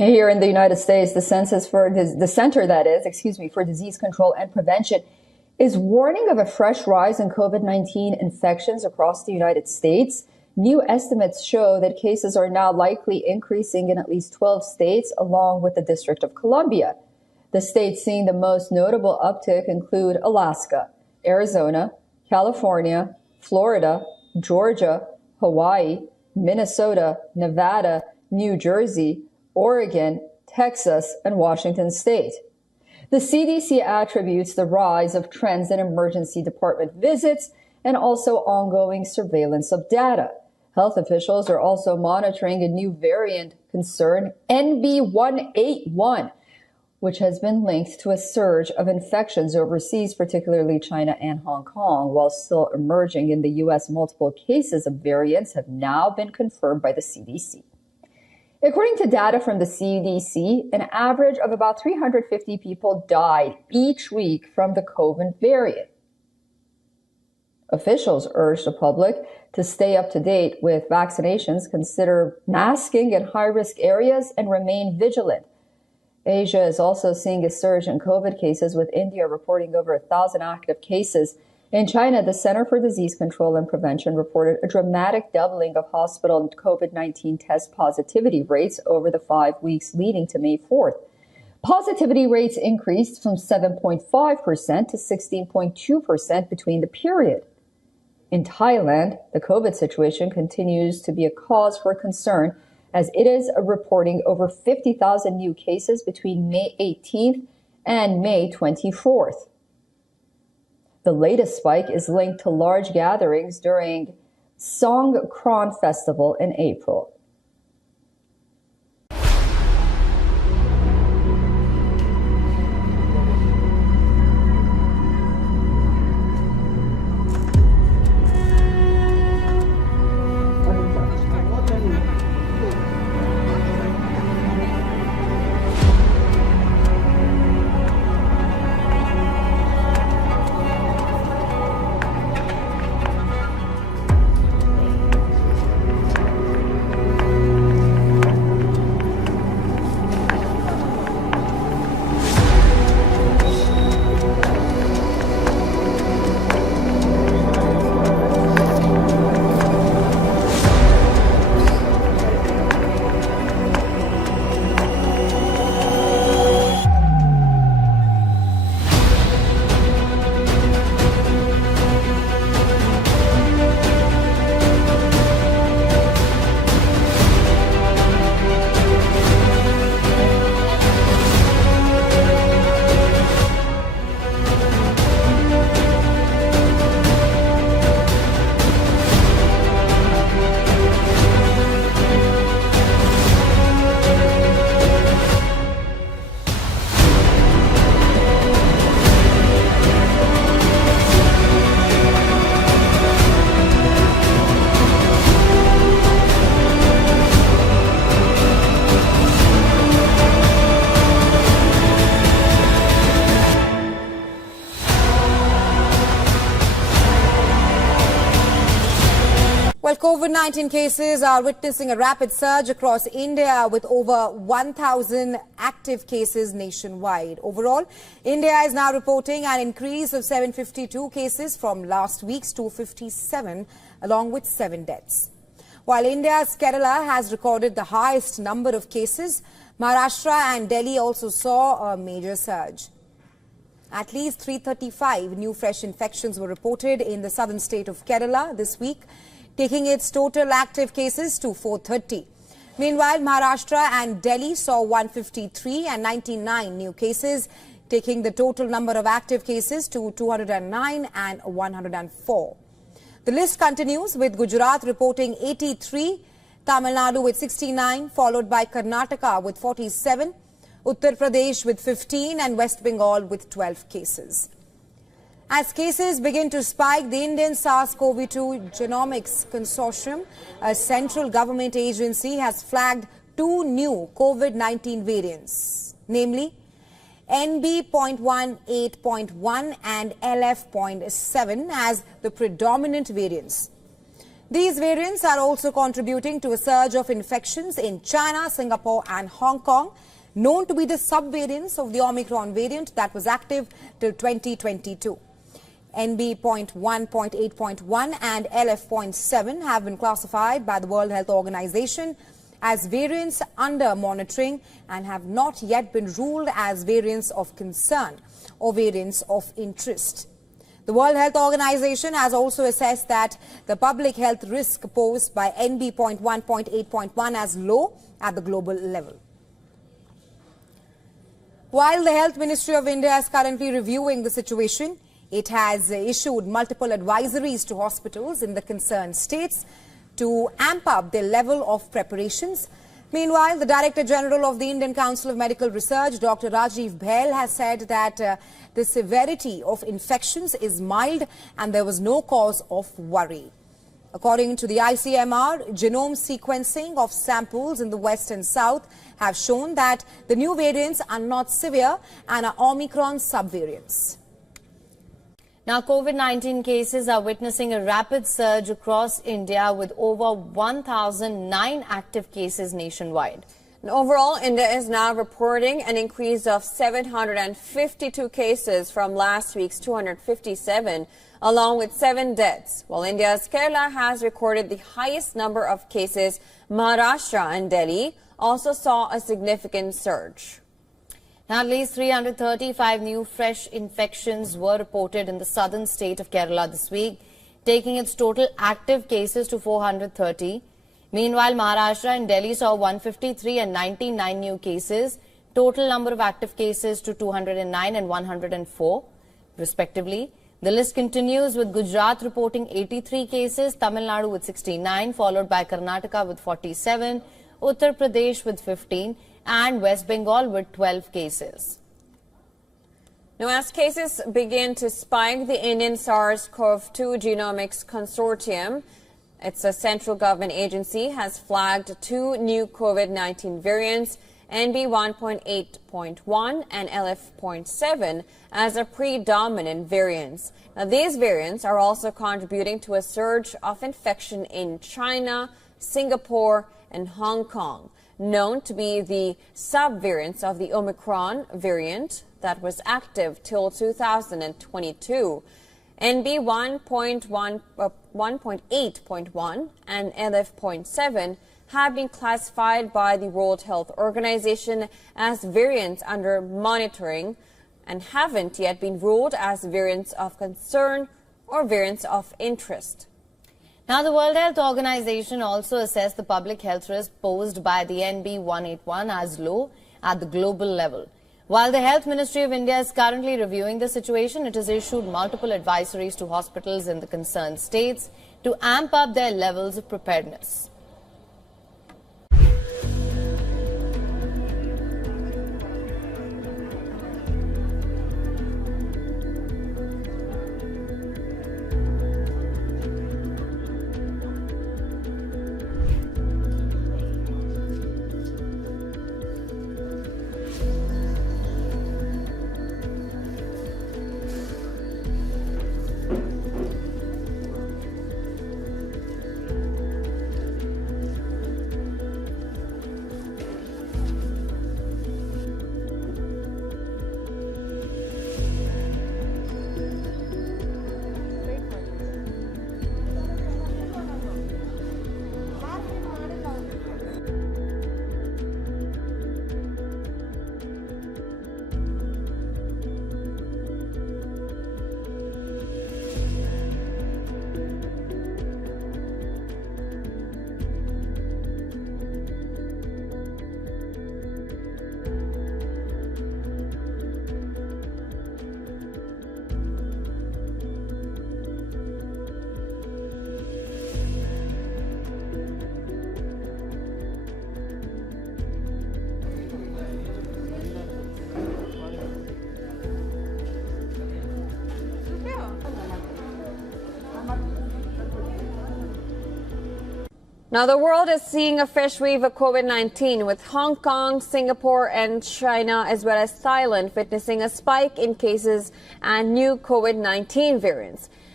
Here in the United States, the Center for Disease Control and Prevention is warning of a fresh rise in COVID-19 infections across the United States. New estimates show that cases are now likely increasing in at least 12 states, along with the District of Columbia. The states seeing the most notable uptick include Alaska, Arizona, California, Florida, Georgia, Hawaii, Minnesota, Nevada, New Jersey, Oregon, Texas, and Washington State. The CDC attributes the rise of trends in emergency department visits and also ongoing surveillance of data. Health officials are also monitoring a new variant concern, NB181, which has been linked to a surge of infections overseas, particularly China and Hong Kong. While still emerging in the U.S., multiple cases of variants have now been confirmed by the CDC. According to data from the CDC, an average of about 350 people died each week from the COVID variant. Officials urge the public to stay up to date with vaccinations, consider masking in high-risk areas, and remain vigilant. Asia is also seeing a surge in COVID cases, with India reporting over 1,000 active cases. In China, the Center for Disease Control and Prevention reported a dramatic doubling of hospital and COVID-19 test positivity rates over the 5 weeks leading to May 4th. Positivity rates increased from 7.5% to 16.2% between the period. In Thailand, the COVID situation continues to be a cause for concern, as it is reporting over 50,000 new cases between May 18th and May 24th. The latest spike is linked to large gatherings during Songkran Festival in April. Well, COVID-19 cases are witnessing a rapid surge across India, with over 1,000 active cases nationwide. Overall, India is now reporting an increase of 752 cases from last week's 257, along with 7 deaths. While India's Kerala has recorded the highest number of cases, Maharashtra and Delhi also saw a major surge. At least 335 new fresh infections were reported in the southern state of Kerala this week, taking its total active cases to 430. Meanwhile, Maharashtra and Delhi saw 153 and 99 new cases, taking the total number of active cases to 209 and 104. The list continues, with Gujarat reporting 83, Tamil Nadu with 69, followed by Karnataka with 47, Uttar Pradesh with 15 and West Bengal with 12 cases. As cases begin to spike, the Indian SARS-CoV-2 Genomics Consortium, a central government agency, has flagged 2 new COVID-19 variants, namely NB.18.1 and LF.7 as the predominant variants. These variants are also contributing to a surge of infections in China, Singapore and Hong Kong, known to be the subvariants of the Omicron variant that was active till 2022. NB.1, .8.1 and LF.7 have been classified by the World Health Organization as variants under monitoring and have not yet been ruled as variants of concern or variants of interest. The World Health Organization has also assessed that the public health risk posed by NB.1, .8.1 as low at the global level. While the Health Ministry of India is currently reviewing the situation, it has issued multiple advisories to hospitals in the concerned states to amp up their level of preparations. Meanwhile, the Director General of the Indian Council of Medical Research, Dr. Rajiv Bhail, has said that the severity of infections is mild and there was no cause of worry. According to the ICMR, genome sequencing of samples in the West and South have shown that the new variants are not severe and are Omicron subvariants. Now, COVID-19 cases are witnessing a rapid surge across India with over 1,009 active cases nationwide. And overall, India is now reporting an increase of 752 cases from last week's 257, along with 7 deaths, while India's Kerala has recorded the highest number of cases. Maharashtra and Delhi also saw a significant surge. Now, at least 335 new fresh infections were reported in the southern state of Kerala this week, taking its total active cases to 430. Meanwhile, Maharashtra and Delhi saw 153 and 99 new cases, total number of active cases to 209 and 104, respectively. The list continues with Gujarat reporting 83 cases, Tamil Nadu with 69, followed by Karnataka with 47, Uttar Pradesh with 15, and West Bengal with 12 cases. Now, as cases begin to spike, the Indian SARS-CoV-2 Genomics Consortium, it's a central government agency, has flagged 2 new COVID-19 variants, NB.1.8.1 and LF.7, as a predominant variants. Now, these variants are also contributing to a surge of infection in China, Singapore, and Hong Kong, known to be the subvariants of the Omicron variant that was active till 2022. NB.1.8.1 and LF.7 have been classified by the World Health Organization as variants under monitoring and haven't yet been ruled as variants of concern or variants of interest. Now, the World Health Organization also assessed the public health risk posed by the NB.1.8.1 as low at the global level. While the Health Ministry of India is currently reviewing the situation, it has issued multiple advisories to hospitals in the concerned states to amp up their levels of preparedness. Now, the world is seeing a fresh wave of COVID-19, with Hong Kong, Singapore and China, as well as Thailand, witnessing a spike in cases and new COVID-19 variants.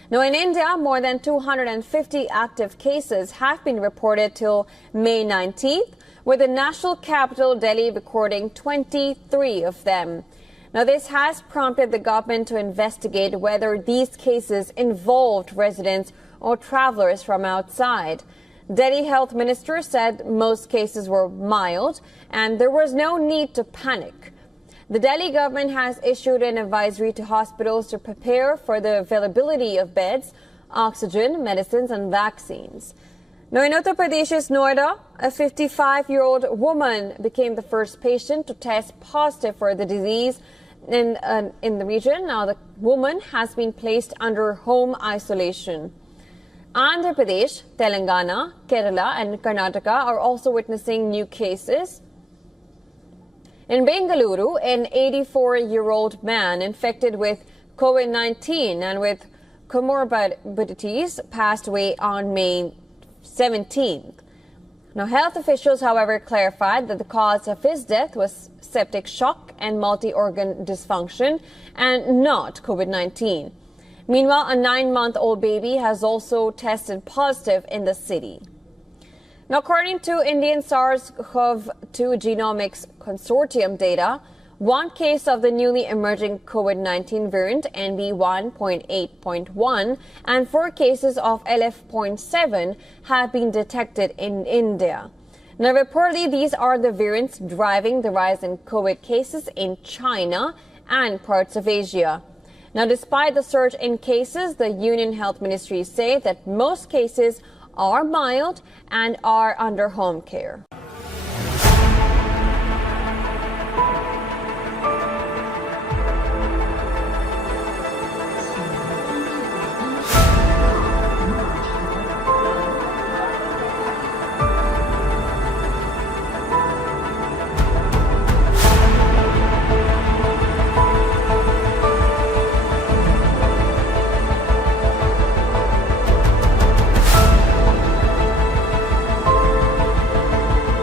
Now, in India, more than 250 active cases have been reported till May 19th, with the national capital, Delhi, recording 23 of them. Now, this has prompted the government to investigate whether these cases involved residents or travelers from outside. Delhi Health Minister said most cases were mild and there was no need to panic. The Delhi government has issued an advisory to hospitals to prepare for the availability of beds, oxygen, medicines and vaccines. Now, in Uttar Pradesh's Noida, a 55-year-old woman became the first patient to test positive for the disease in the region. Now, the woman has been placed under home isolation. Andhra Pradesh, Telangana, Kerala and Karnataka are also witnessing new cases. In Bengaluru, an 84-year-old man infected with COVID-19 and with comorbidities passed away on May 17th. Now, health officials, however, clarified that the cause of his death was septic shock and multi-organ dysfunction and not COVID-19. Meanwhile, a 9-month-old baby has also tested positive in the city. Now, according to Indian SARS-CoV-2 Genomics Consortium data, one case of the newly emerging COVID-19 variant NB1.8.1 and 4 cases of LF.7 have been detected in India. Now, reportedly, these are the variants driving the rise in COVID cases in China and parts of Asia. Now, despite the surge in cases, the Union Health Ministry say that most cases are mild and are under home care.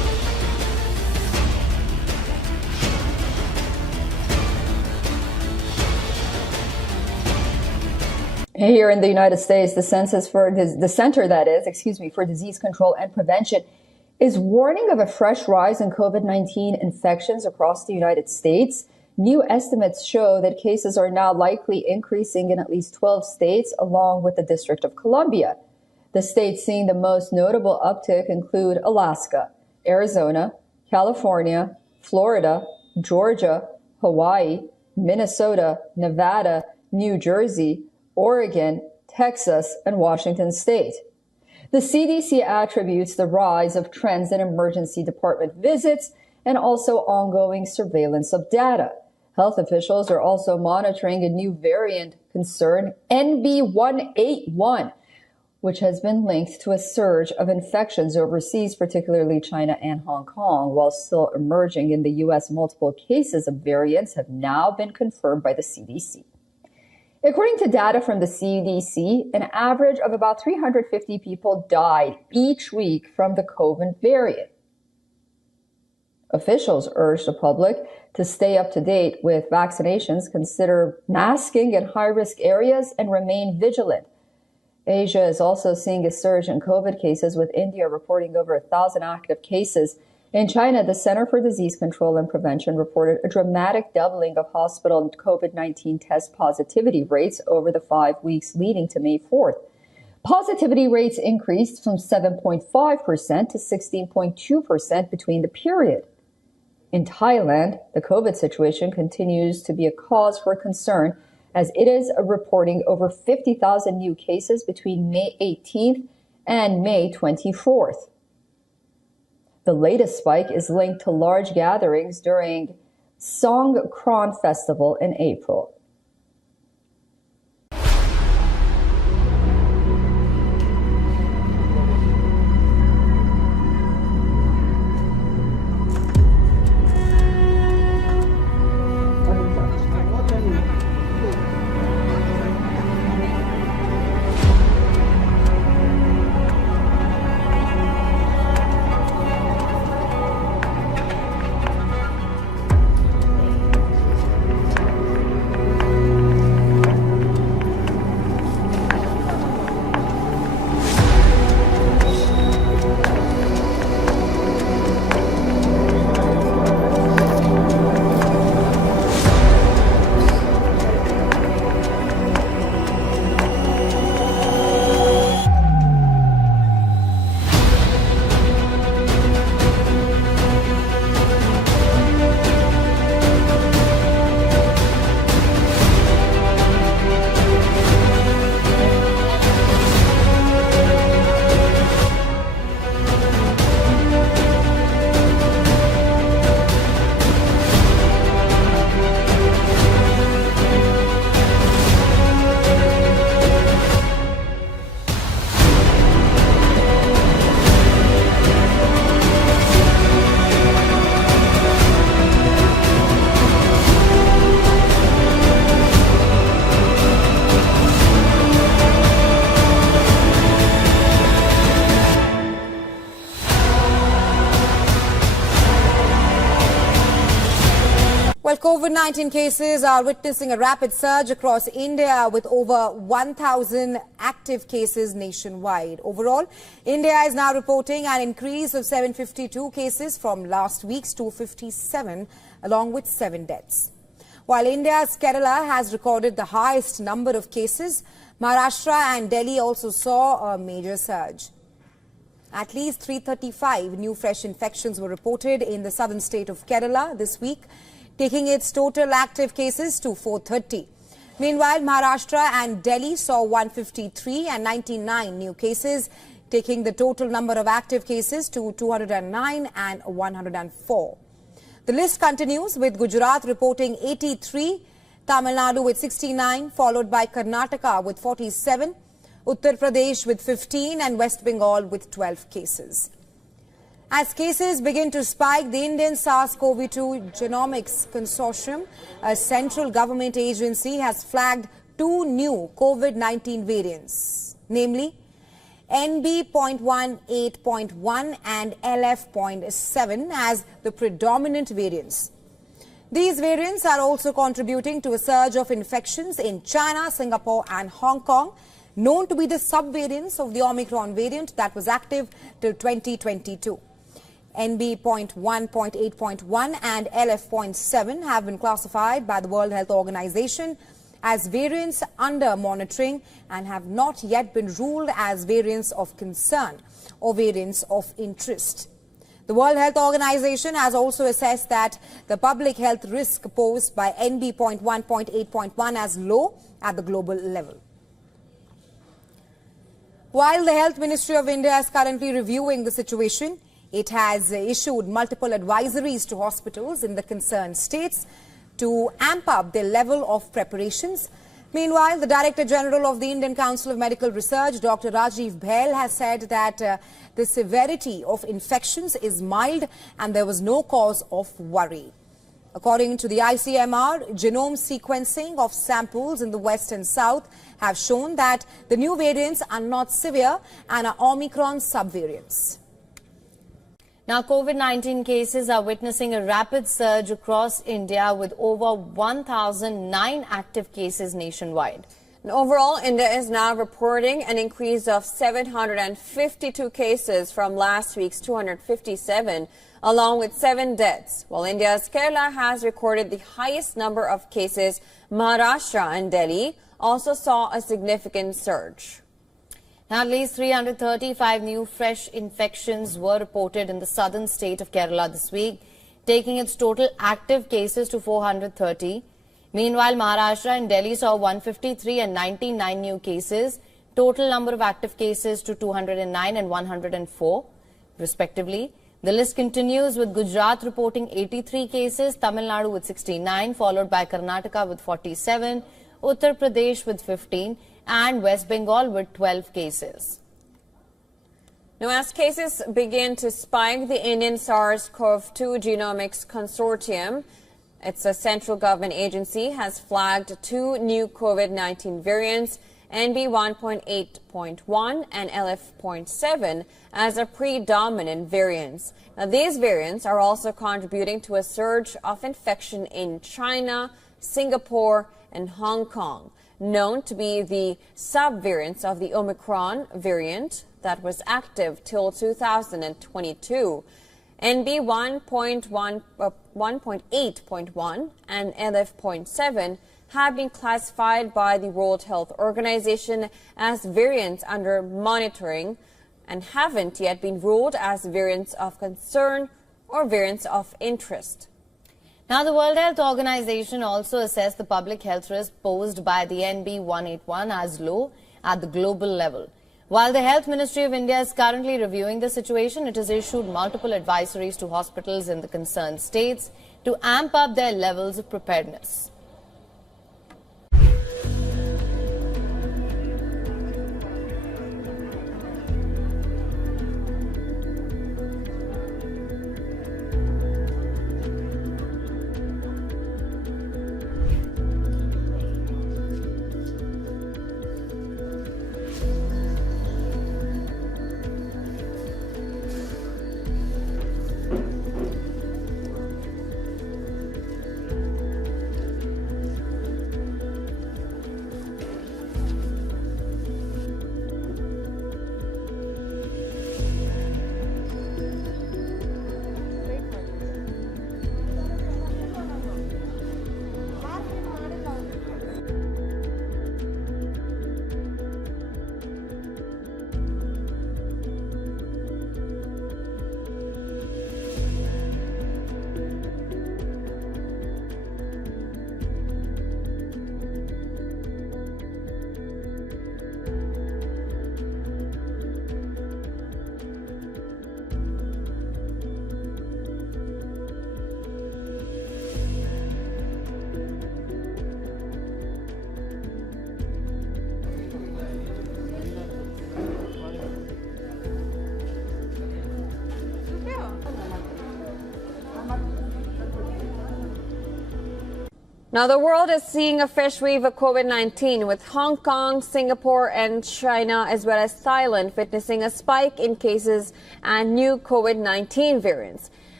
Here in the United States, the Center for Disease Control and Prevention is warning of a fresh rise in COVID-19 infections across the United States. New estimates show that cases are now likely increasing in at least 12 states, along with the District of Columbia. The states seeing the most notable uptick include Alaska, Arizona, California, Florida, Georgia, Hawaii, Minnesota, Nevada, New Jersey, Oregon, Texas, and Washington state. The CDC attributes the rise of trends in emergency department visits and also ongoing surveillance of data. Health officials are also monitoring a new variant concern, NB181, which has been linked to a surge of infections overseas, particularly China and Hong Kong. While still emerging in the U.S., multiple cases of variants have now been confirmed by the CDC. According to data from the CDC, an average of about 350 people died each week from the COVID variant. Officials urge the public to stay up to date with vaccinations, consider masking in high-risk areas, and remain vigilant. Asia is also seeing a surge in COVID cases, with India reporting over 1,000 active cases. In China, the Center for Disease Control and Prevention reported a dramatic doubling of hospital COVID-19 test positivity rates over the 5 weeks leading to May 4th. Positivity rates increased from 7.5% to 16.2% between the period. In Thailand, the COVID situation continues to be a cause for concern, as it is reporting over 50,000 new cases between May 18th and May 24th. The latest spike is linked to large gatherings during Songkran Festival in April. Well, COVID-19 cases are witnessing a rapid surge across India, with over 1,000 active cases nationwide. Overall, India is now reporting an increase of 752 cases from last week's 257, along with 7 deaths. While India's Kerala has recorded the highest number of cases, Maharashtra and Delhi also saw a major surge. At least 335 new fresh infections were reported in the southern state of Kerala this week, taking its total active cases to 430. Meanwhile, Maharashtra and Delhi saw 153 and 99 new cases, taking the total number of active cases to 209 and 104. The list continues, with Gujarat reporting 83, Tamil Nadu with 69, followed by Karnataka with 47, Uttar Pradesh with 15 and West Bengal with 12 cases. As cases begin to spike, the Indian SARS-CoV-2 Genomics Consortium, a central government agency, has flagged 2 new COVID-19 variants, namely NB.18.1 and LF.7 as the predominant variants. These variants are also contributing to a surge of infections in China, Singapore and Hong Kong, known to be the subvariants of the Omicron variant that was active till 2022. NB.1, .8.1 and LF.7 have been classified by the World Health Organization as variants under monitoring and have not yet been ruled as variants of concern or variants of interest. The World Health Organization has also assessed that the public health risk posed by NB.1, .8.1 as low at the global level. While the Health Ministry of India is currently reviewing the situation, it has issued multiple advisories to hospitals in the concerned states to amp up their level of preparations. Meanwhile, the Director General of the Indian Council of Medical Research, Dr. Rajiv Bhail, has said that the severity of infections is mild and there was no cause of worry. According to the ICMR, genome sequencing of samples in the West and South have shown that the new variants are not severe and are Omicron subvariants. Now, COVID-19 cases are witnessing a rapid surge across India with over 1,009 active cases nationwide. And overall, India is now reporting an increase of 752 cases from last week's 257, along with 7 deaths. While India's Kerala has recorded the highest number of cases, Maharashtra and Delhi also saw a significant surge. Now, at least 335 new fresh infections were reported in the southern state of Kerala this week, taking its total active cases to 430. Meanwhile, Maharashtra and Delhi saw 153 and 99 new cases, total number of active cases to 209 and 104, respectively. The list continues with Gujarat reporting 83 cases, Tamil Nadu with 69, followed by Karnataka with 47, Uttar Pradesh with 15, and West Bengal with 12 cases. Now, as cases begin to spike, the Indian SARS-CoV-2 Genomics Consortium, it's a central government agency, has flagged 2 new COVID-19 variants, NB.1.8.1 and LF.7, as a predominant variants. Now, these variants are also contributing to a surge of infection in China, Singapore, and Hong Kong, known to be the subvariants of the Omicron variant that was active till 2022. NB.1.8.1 and LF.7 have been classified by the World Health Organization as variants under monitoring and haven't yet been ruled as variants of concern or variants of interest. Now, the World Health Organization also assessed the public health risk posed by the NB.1.8.1 as low at the global level. While the Health Ministry of India is currently reviewing the situation, it has issued multiple advisories to hospitals in the concerned states to amp up their levels of preparedness. Now, the world is seeing a fresh wave of COVID-19, with Hong Kong, Singapore and China, as well as Thailand, witnessing a spike in cases and new COVID-19 variants.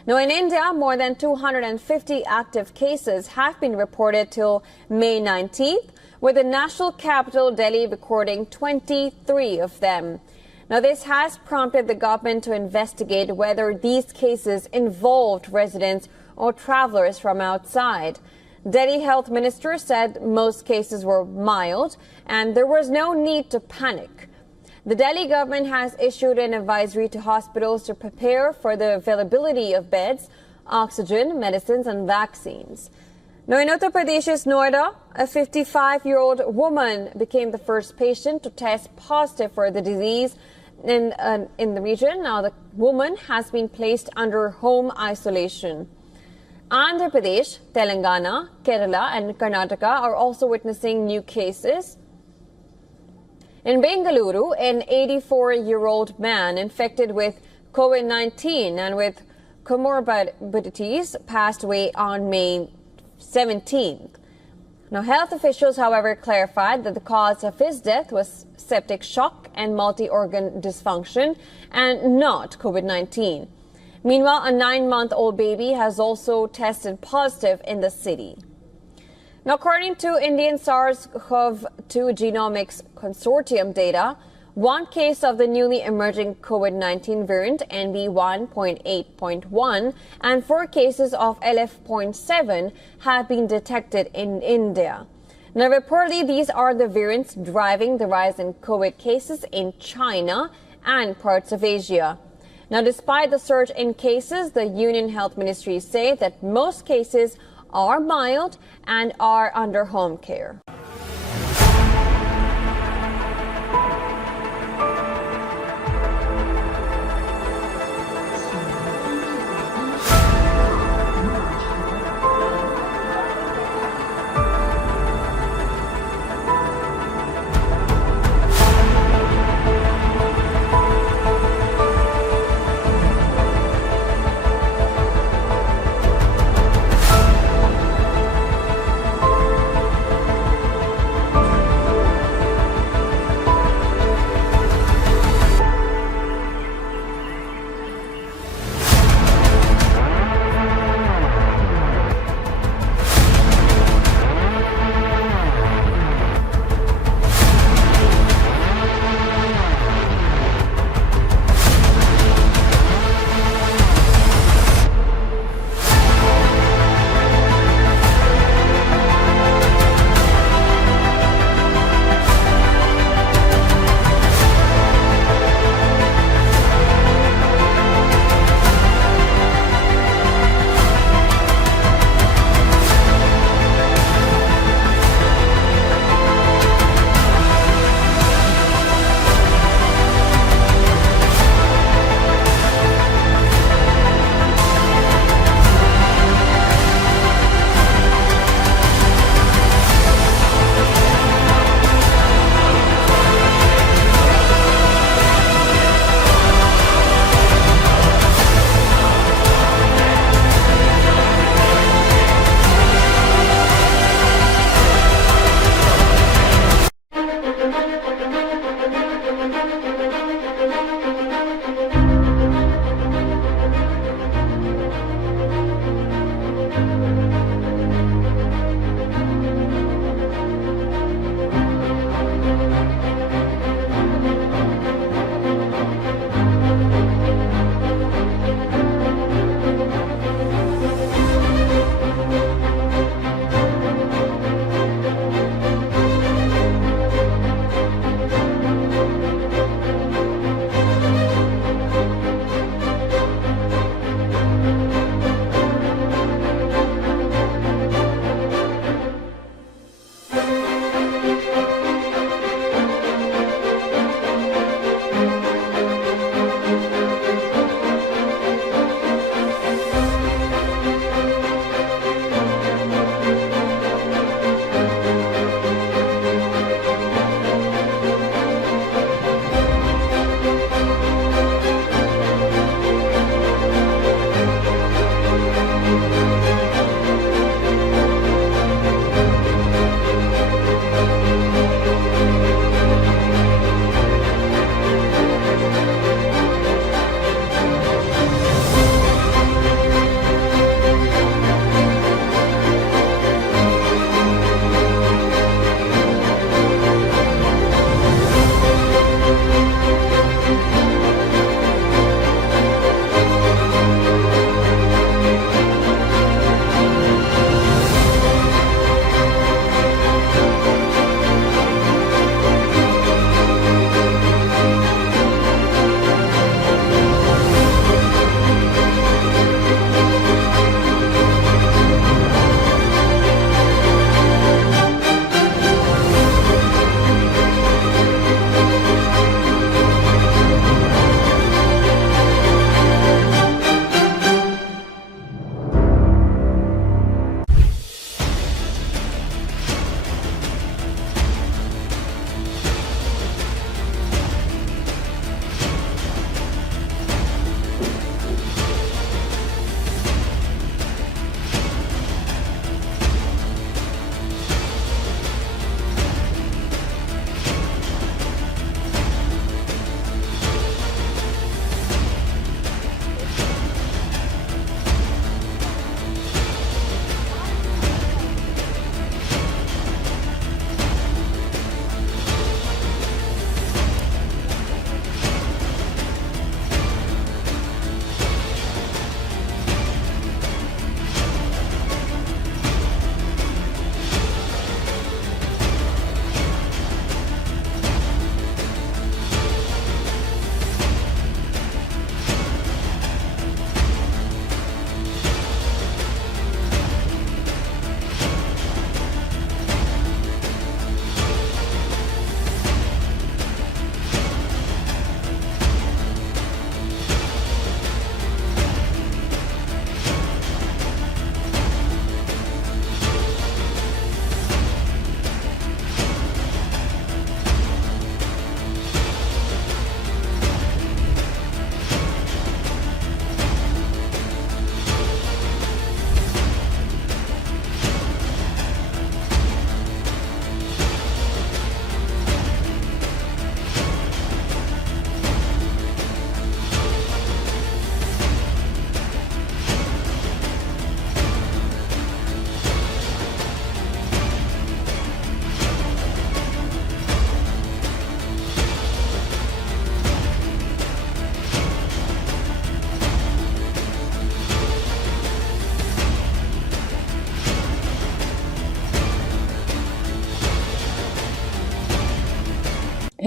Now, in India, more than 250 active cases have been reported till May 19th, with the national capital, Delhi, recording 23 of them. Now, this has prompted the government to investigate whether these cases involved residents or travelers from outside. Delhi Health Minister said most cases were mild and there was no need to panic. The Delhi government has issued an advisory to hospitals to prepare for the availability of beds, oxygen, medicines and vaccines. Now, in Uttar Pradesh's Noida, a 55-year-old woman became the first patient to test positive for the disease in the region. Now, the woman has been placed under home isolation. Andhra Pradesh, Telangana, Kerala and Karnataka are also witnessing new cases. In Bengaluru, an 84-year-old man infected with COVID-19 and with comorbidities passed away on May 17th. Now, health officials, however, clarified that the cause of his death was septic shock and multi-organ dysfunction and not COVID-19. Meanwhile, a 9-month-old baby has also tested positive in the city. Now, according to Indian SARS-CoV-2 Genomics Consortium data, one case of the newly emerging COVID-19 variant NV1.8.1 and 4 cases of LF.7 have been detected in India. Now, reportedly, these are the variants driving the rise in COVID cases in China and parts of Asia. Now, despite the surge in cases, the Union Health Ministry say that most cases are mild and are under home care.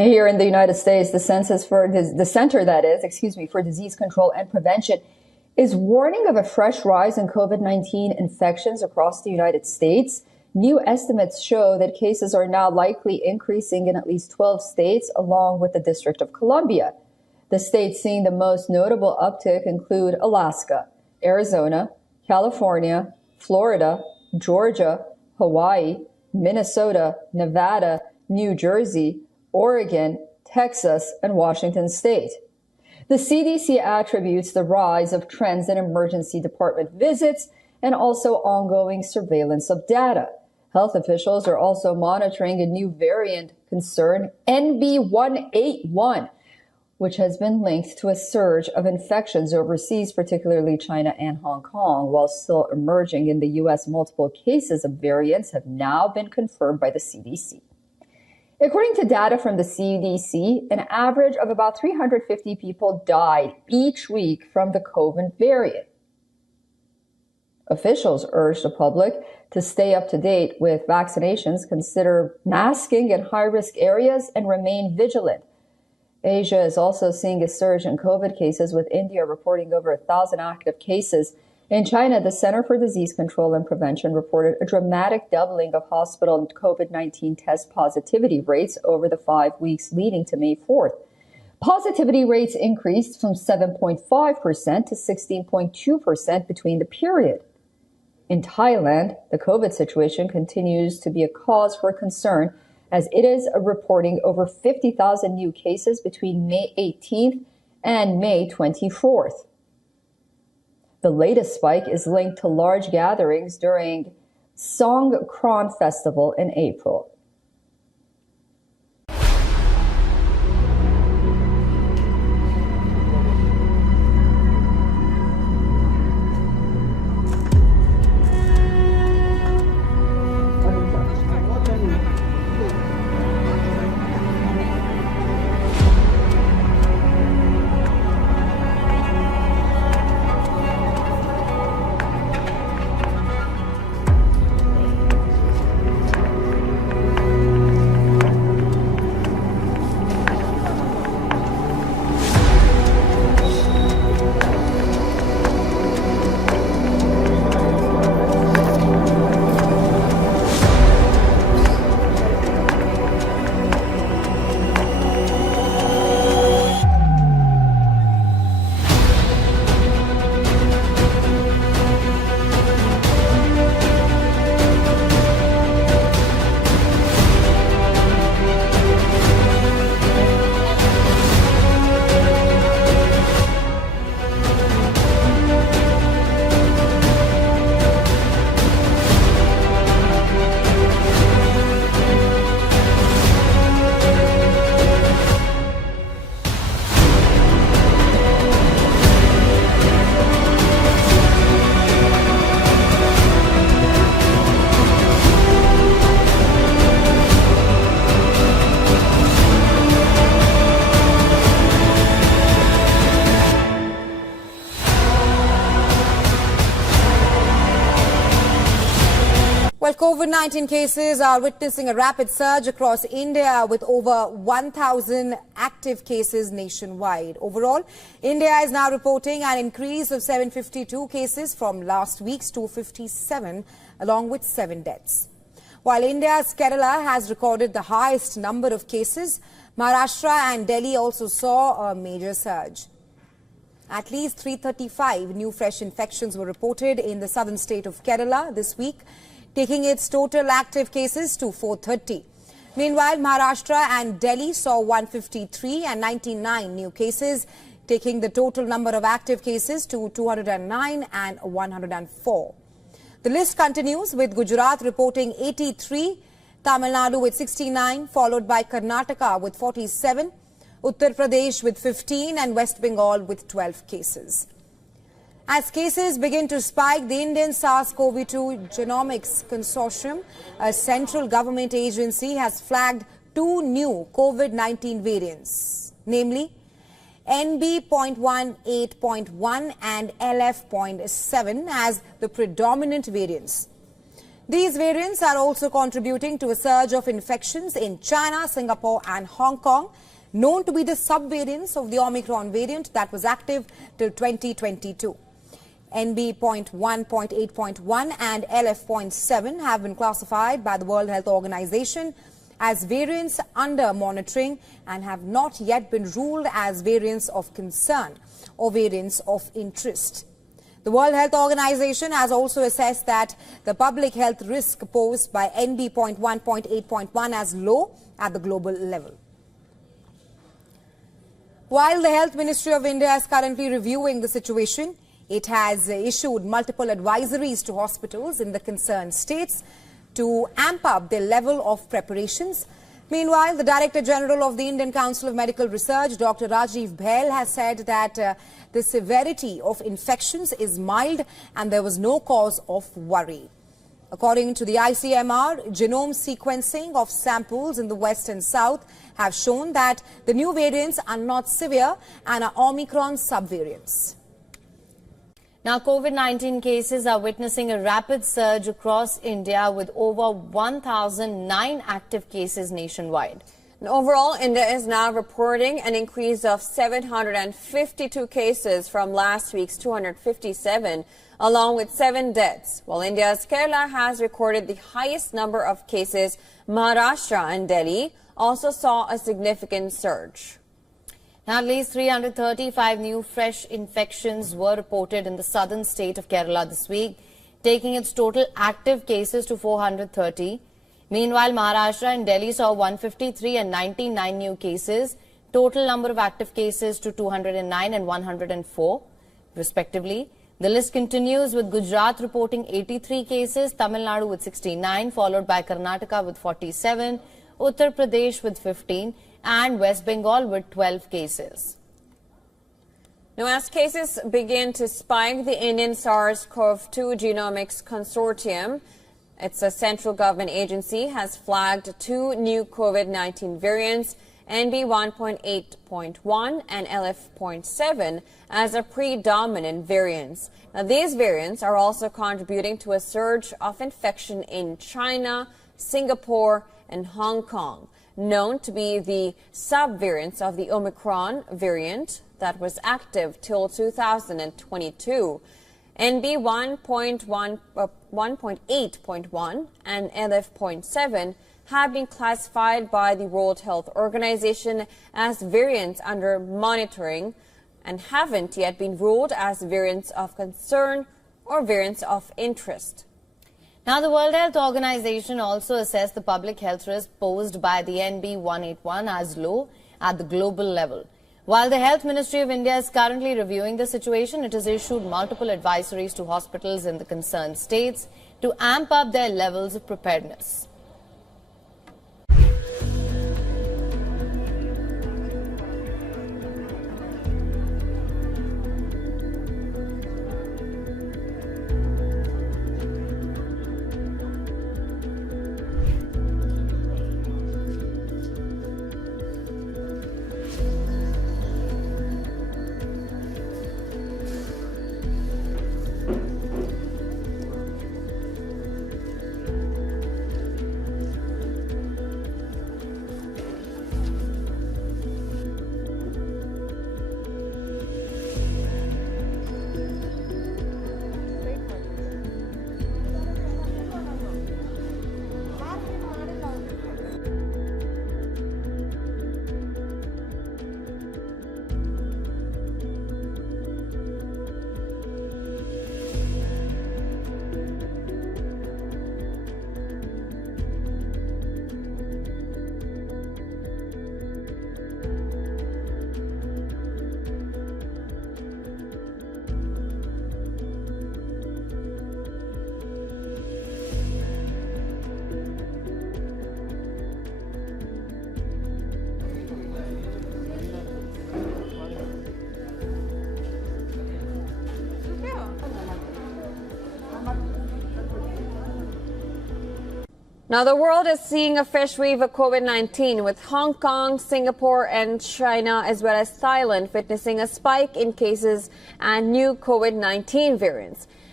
Here in the United States, the Center for Disease Control and Prevention is warning of a fresh rise in COVID-19 infections across the United States. New estimates show that cases are now likely increasing in at least 12 states, along with the District of Columbia. The states seeing the most notable uptick include Alaska, Arizona, California, Florida, Georgia, Hawaii, Minnesota, Nevada, New Jersey, Oregon, Texas, and Washington state. The CDC attributes the rise of trends in emergency department visits and also ongoing surveillance of data. Health officials are also monitoring a new variant concern, NB181, which has been linked to a surge of infections overseas, particularly China and Hong Kong. While still emerging in the U.S., multiple cases of variants have now been confirmed by the CDC. According to data from the CDC, an average of about 350 people died each week from the COVID variant. Officials urge the public to stay up to date with vaccinations, consider masking in high-risk areas, and remain vigilant. Asia is also seeing a surge in COVID cases, with India reporting over 1,000 active cases. In China, the Center for Disease Control and Prevention reported a dramatic doubling of hospital and COVID-19 test positivity rates over the 5 weeks leading to May 4th. Positivity rates increased from 7.5% to 16.2% between the period. In Thailand, the COVID situation continues to be a cause for concern, as it is reporting over 50,000 new cases between May 18th and May 24th. The latest spike is linked to large gatherings during Songkran Festival in April. Well, COVID-19 cases are witnessing a rapid surge across India, with over 1,000 active cases nationwide. Overall, India is now reporting an increase of 752 cases from last week's 257, along with 7 deaths. While India's Kerala has recorded the highest number of cases, Maharashtra and Delhi also saw a major surge. At least 335 new fresh infections were reported in the southern state of Kerala this week, taking its total active cases to 430. Meanwhile, Maharashtra and Delhi saw 153 and 99 new cases, taking the total number of active cases to 209 and 104. The list continues, with Gujarat reporting 83, Tamil Nadu with 69, followed by Karnataka with 47, Uttar Pradesh with 15 and West Bengal with 12 cases. As cases begin to spike, the Indian SARS-CoV-2 Genomics Consortium, a central government agency, has flagged 2 new COVID-19 variants, namely NB.18.1 and LF.7 as the predominant variants. These variants are also contributing to a surge of infections in China, Singapore and Hong Kong, known to be the subvariants of the Omicron variant that was active till 2022. NB.1, .8.1 and LF.7 have been classified by the World Health Organization as variants under monitoring and have not yet been ruled as variants of concern or variants of interest. The World Health Organization has also assessed that the public health risk posed by NB.1, .8.1 as low at the global level. While the Health Ministry of India is currently reviewing the situation, it has issued multiple advisories to hospitals in the concerned states to amp up their level of preparations. Meanwhile, the Director General of the Indian Council of Medical Research, Dr. Rajiv Bhail, has said that the severity of infections is mild and there was no cause of worry. According to the ICMR, genome sequencing of samples in the West and South have shown that the new variants are not severe and are Omicron subvariants. Now, COVID-19 cases are witnessing a rapid surge across India with over 1,009 active cases nationwide. And overall, India is now reporting an increase of 752 cases from last week's 257, along with 7 deaths. While India's Kerala has recorded the highest number of cases, Maharashtra and Delhi also saw a significant surge. Now, at least 335 new fresh infections were reported in the southern state of Kerala this week, taking its total active cases to 430. Meanwhile, Maharashtra and Delhi saw 153 and 99 new cases, total number of active cases to 209 and 104, respectively. The list continues with Gujarat reporting 83 cases, Tamil Nadu with 69, followed by Karnataka with 47, Uttar Pradesh with 15, and West Bengal with 12 cases. Now, as cases begin to spike, the Indian SARS-CoV-2 Genomics Consortium, it's a central government agency, has flagged 2 new COVID-19 variants, NB.1.8.1 and LF.7, as a predominant variants. Now, these variants are also contributing to a surge of infection in China, Singapore, and Hong Kong, known to be the subvariants of the Omicron variant that was active till 2022. NB.1.8.1 and LF.7 have been classified by the World Health Organization as variants under monitoring and haven't yet been ruled as variants of concern or variants of interest. Now, the World Health Organization also assessed the public health risk posed by the NB.1.8.1 as low at the global level. While the Health Ministry of India is currently reviewing the situation, it has issued multiple advisories to hospitals in the concerned states to amp up their levels of preparedness. Now, the world is seeing a fresh wave of COVID-19, with Hong Kong, Singapore and China, as well as Thailand, witnessing a spike in cases and new COVID-19 variants.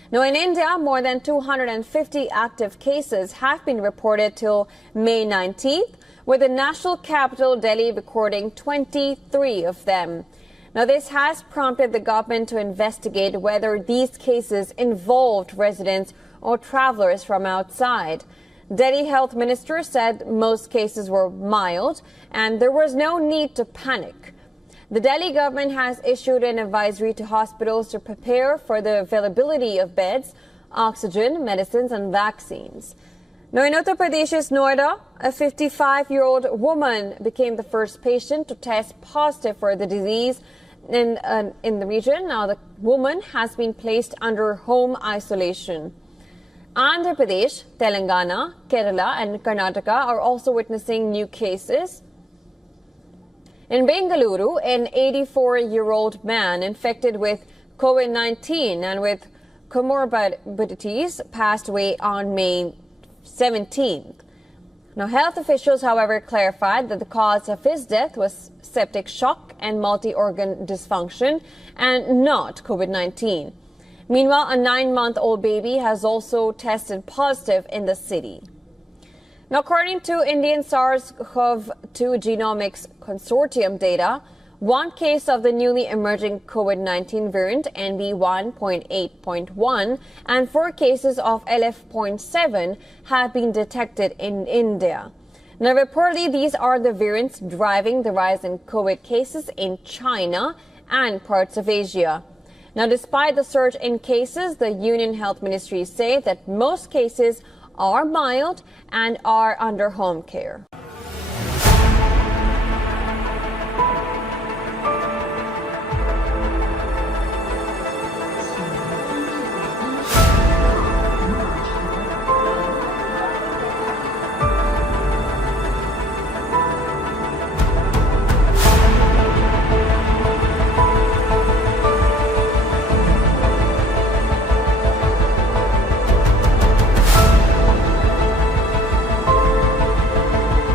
Now, in India, more than 250 active cases have been reported till May 19th, with the national capital, Delhi, recording 23 of them. Now, this has prompted the government to investigate whether these cases involved residents or travelers from outside. Delhi Health Minister said most cases were mild and there was no need to panic. The Delhi government has issued an advisory to hospitals to prepare for the availability of beds, oxygen, medicines and vaccines. Now, in Uttar Pradesh's Noida, a 55-year-old woman became the first patient to test positive for the disease in the region. Now, the woman has been placed under home isolation. Andhra Pradesh, Telangana, Kerala and Karnataka are also witnessing new cases. In Bengaluru, an 84-year-old man infected with COVID-19 and with comorbidities passed away on May 17th. Now, health officials, however, clarified that the cause of his death was septic shock and multi-organ dysfunction and not COVID-19. Meanwhile, a 9-month-old baby has also tested positive in the city. Now, according to Indian SARS-CoV-2 Genomics Consortium data, one case of the newly emerging COVID-19 variant NB1.8.1 and 4 cases of LF.7 have been detected in India. Now, reportedly, these are the variants driving the rise in COVID cases in China and parts of Asia. Now, despite the surge in cases, the Union Health Ministry say that most cases are mild and are under home care.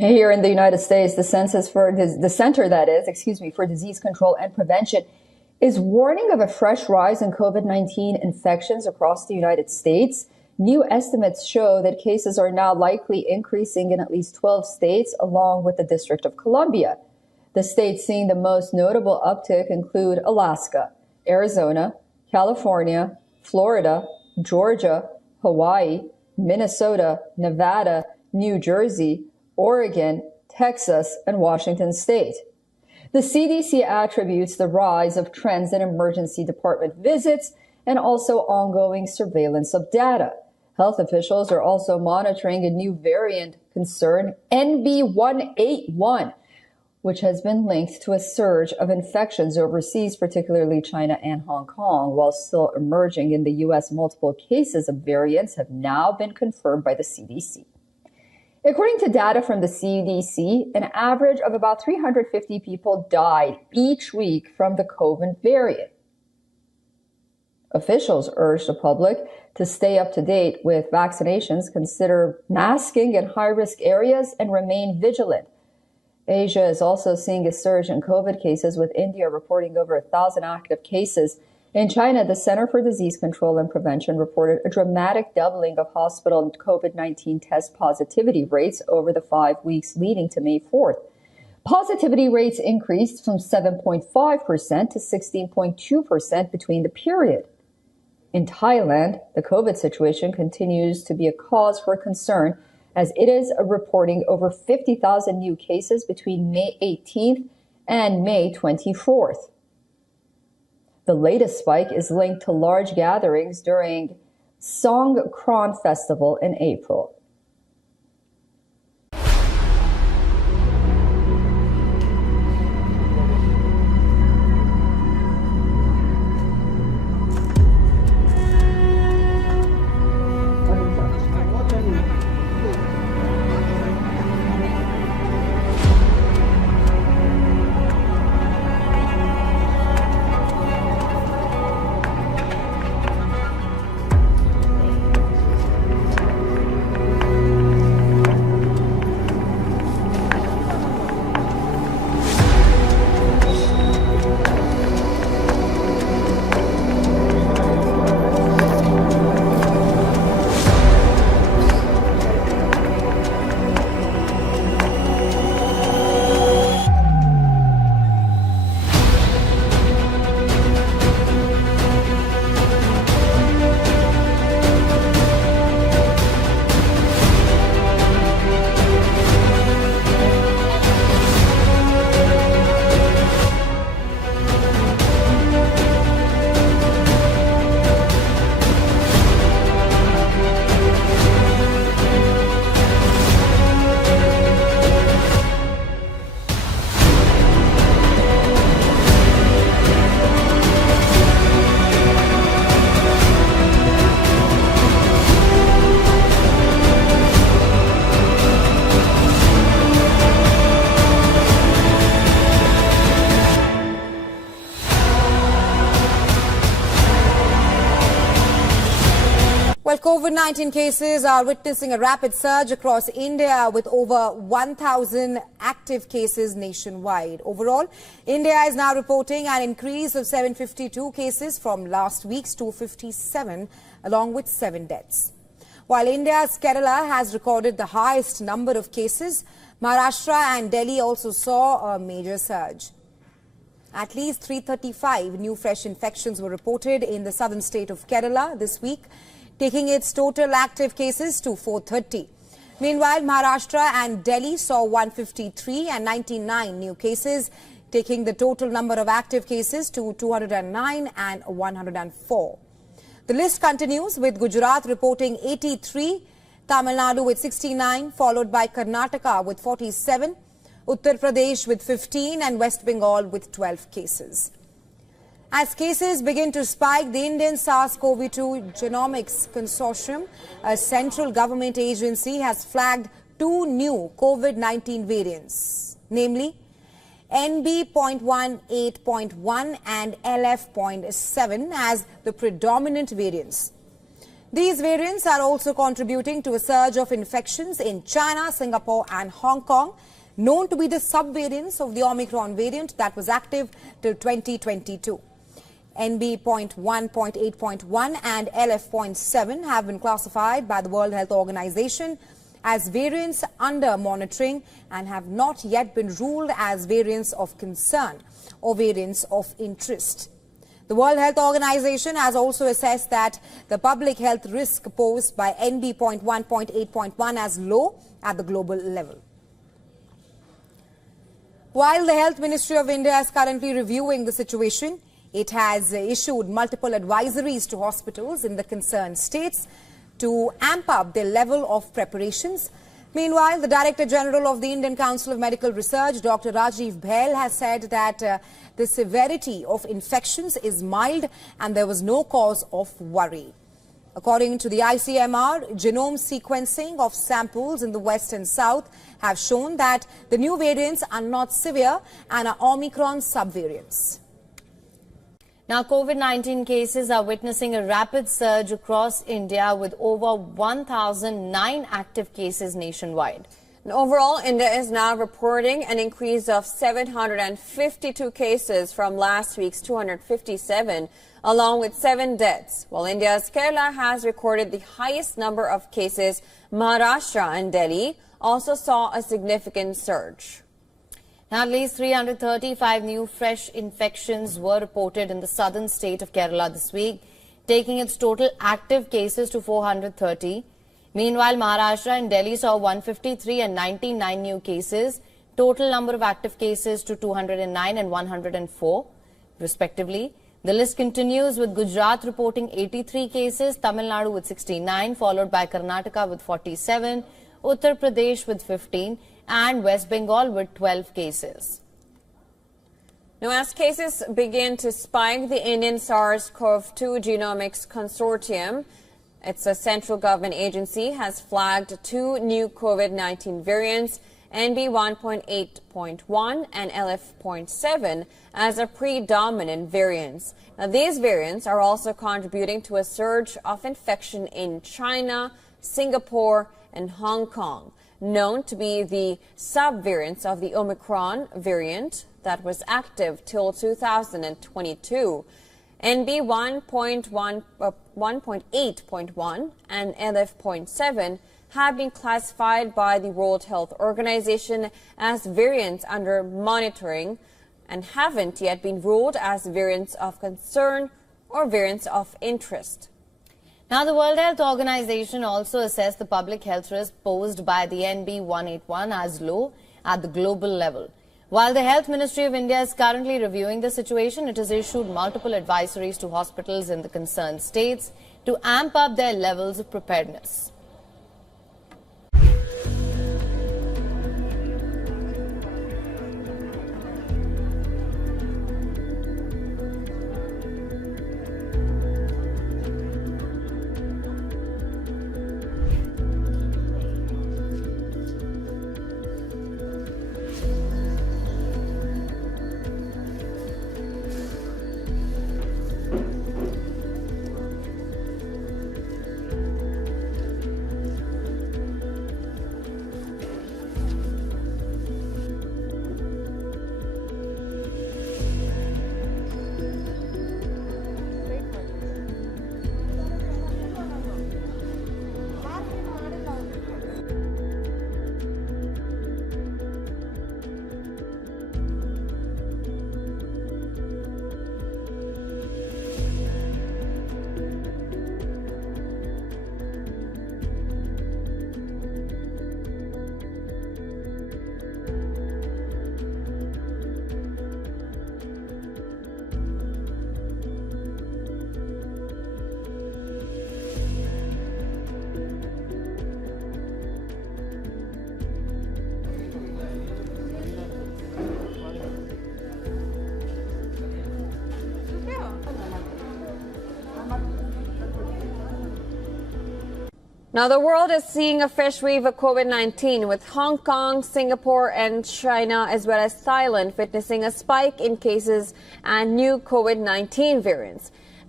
Here in the United States, the Center for Disease Control and Prevention is warning of a fresh rise in COVID-19 infections across the United States. New estimates show that cases are now likely increasing in at least 12 states, along with the District of Columbia. The states seeing the most notable uptick include Alaska, Arizona, California, Florida, Georgia, Hawaii, Minnesota, Nevada, New Jersey, Oregon, Texas, and Washington State. The CDC attributes the rise of trends in emergency department visits and also ongoing surveillance of data. Health officials are also monitoring a new variant concern, NB181, which has been linked to a surge of infections overseas, particularly China and Hong Kong. While still emerging in the U.S., multiple cases of variants have now been confirmed by the CDC. According to data from the CDC, an average of about 350 people died each week from the COVID variant. Officials urge the public to stay up to date with vaccinations, consider masking in high-risk areas, and remain vigilant. Asia is also seeing a surge in COVID cases, with India reporting over 1,000 active cases. In China, the Center for Disease Control and Prevention reported a dramatic doubling of hospital COVID-19 test positivity rates over the 5 weeks leading to May 4th. Positivity rates increased from 7.5% to 16.2% between the period. In Thailand, the COVID situation continues to be a cause for concern, as it is reporting over 50,000 new cases between May 18th and May 24th. The latest spike is linked to large gatherings during Songkran Festival in April. Well, COVID-19 cases are witnessing a rapid surge across India, with over 1,000 active cases nationwide. Overall, India is now reporting an increase of 752 cases from last week's 257, along with 7 deaths. While India's Kerala has recorded the highest number of cases, Maharashtra and Delhi also saw a major surge. At least 335 new fresh infections were reported in the southern state of Kerala this week, taking its total active cases to 430. Meanwhile, Maharashtra and Delhi saw 153 and 99 new cases, taking the total number of active cases to 209 and 104. The list continues, with Gujarat reporting 83, Tamil Nadu with 69, followed by Karnataka with 47, Uttar Pradesh with 15 and West Bengal with 12 cases. As cases begin to spike, the Indian SARS-CoV-2 Genomics Consortium, a central government agency, has flagged 2 new COVID-19 variants, namely NB.18.1 and LF.7 as the predominant variants. These variants are also contributing to a surge of infections in China, Singapore and Hong Kong, known to be the subvariants of the Omicron variant that was active till 2022. NB.1, 8.1 and LF.7 have been classified by the World Health Organization as variants under monitoring and have not yet been ruled as variants of concern or variants of interest. The World Health Organization has also assessed that the public health risk posed by NB.1, 8.1 as low at the global level. While the Health Ministry of India is currently reviewing the situation, it has issued multiple advisories to hospitals in the concerned states to amp up their level of preparations. Meanwhile, the Director General of the Indian Council of Medical Research, Dr. Rajiv Bhail, has said that the severity of infections is mild and there was no cause of worry. According to the ICMR, genome sequencing of samples in the West and South have shown that the new variants are not severe and are Omicron subvariants. Now, COVID-19 cases are witnessing a rapid surge across India with over 1,009 active cases nationwide. And overall, India is now reporting an increase of 752 cases from last week's 257, along with 7 deaths. While India's Kerala has recorded the highest number of cases, Maharashtra and Delhi also saw a significant surge. Now, at least 335 new fresh infections were reported in the southern state of Kerala this week, taking its total active cases to 430. Meanwhile, Maharashtra and Delhi saw 153 and 99 new cases, total number of active cases to 209 and 104, respectively. The list continues with Gujarat reporting 83 cases, Tamil Nadu with 69, followed by Karnataka with 47, Uttar Pradesh with 15, and West Bengal with 12 cases. Now, as cases begin to spike, the Indian SARS-CoV-2 Genomics Consortium, it's a central government agency, has flagged 2 new COVID-19 variants, NB.1.8.1 and LF.7, as a predominant variants. Now, these variants are also contributing to a surge of infection in China, Singapore, and Hong Kong, known to be the subvariants of the Omicron variant that was active till 2022. NB.1.8.1 and LF.7 have been classified by the World Health Organization as variants under monitoring and haven't yet been ruled as variants of concern or variants of interest. Now, the World Health Organization also assessed the public health risk posed by the NB.1.8.1 as low at the global level. While the Health Ministry of India is currently reviewing the situation, it has issued multiple advisories to hospitals in the concerned states to amp up their levels of preparedness. Now, the world is seeing a fresh wave of COVID-19, with Hong Kong, Singapore and China, as well as Thailand, witnessing a spike in cases and new COVID-19 variants.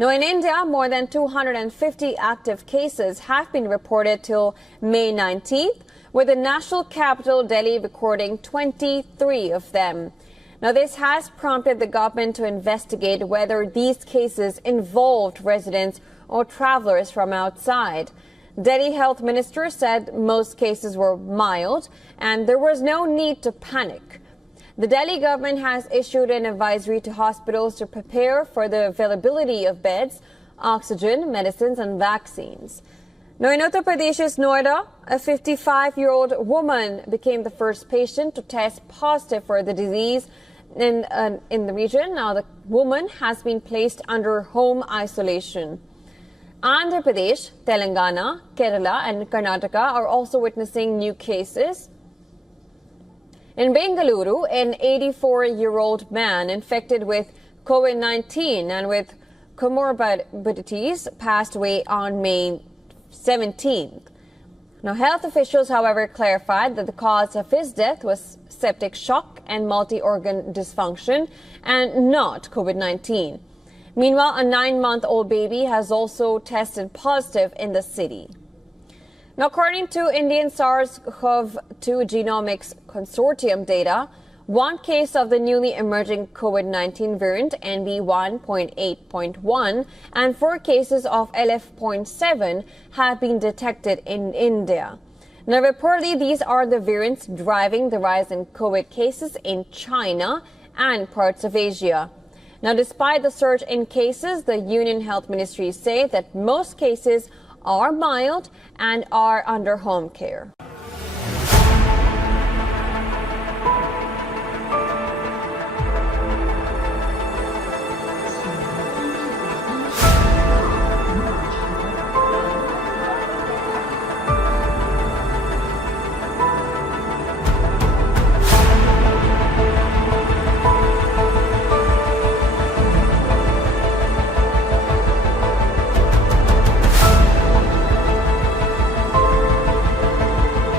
Now, in India, more than 250 active cases have been reported till May 19th, with the national capital, Delhi, recording 23 of them. Now, this has prompted the government to investigate whether these cases involved residents or travelers from outside. Delhi Health Minister said most cases were mild and there was no need to panic. The Delhi government has issued an advisory to hospitals to prepare for the availability of beds, oxygen, medicines and vaccines. Now, in Uttar Pradesh's Noida, a 55-year-old woman became the first patient to test positive for the disease in the region. Now, the woman has been placed under home isolation. Andhra Pradesh, Telangana, Kerala and Karnataka are also witnessing new cases. In Bengaluru, an 84-year-old man infected with COVID-19 and with comorbidities passed away on May 17th. Now, health officials, however, clarified that the cause of his death was septic shock and multi-organ dysfunction and not COVID-19. Meanwhile, a 9-month-old baby has also tested positive in the city. Now, according to Indian SARS-CoV-2 Genomics Consortium data, one case of the newly emerging COVID-19 variant NB1.8.1 and 4 cases of LF.7 have been detected in India. Now, reportedly, these are the variants driving the rise in COVID cases in China and parts of Asia. Now, despite the surge in cases, the Union Health Ministry say that most cases are mild and are under home care.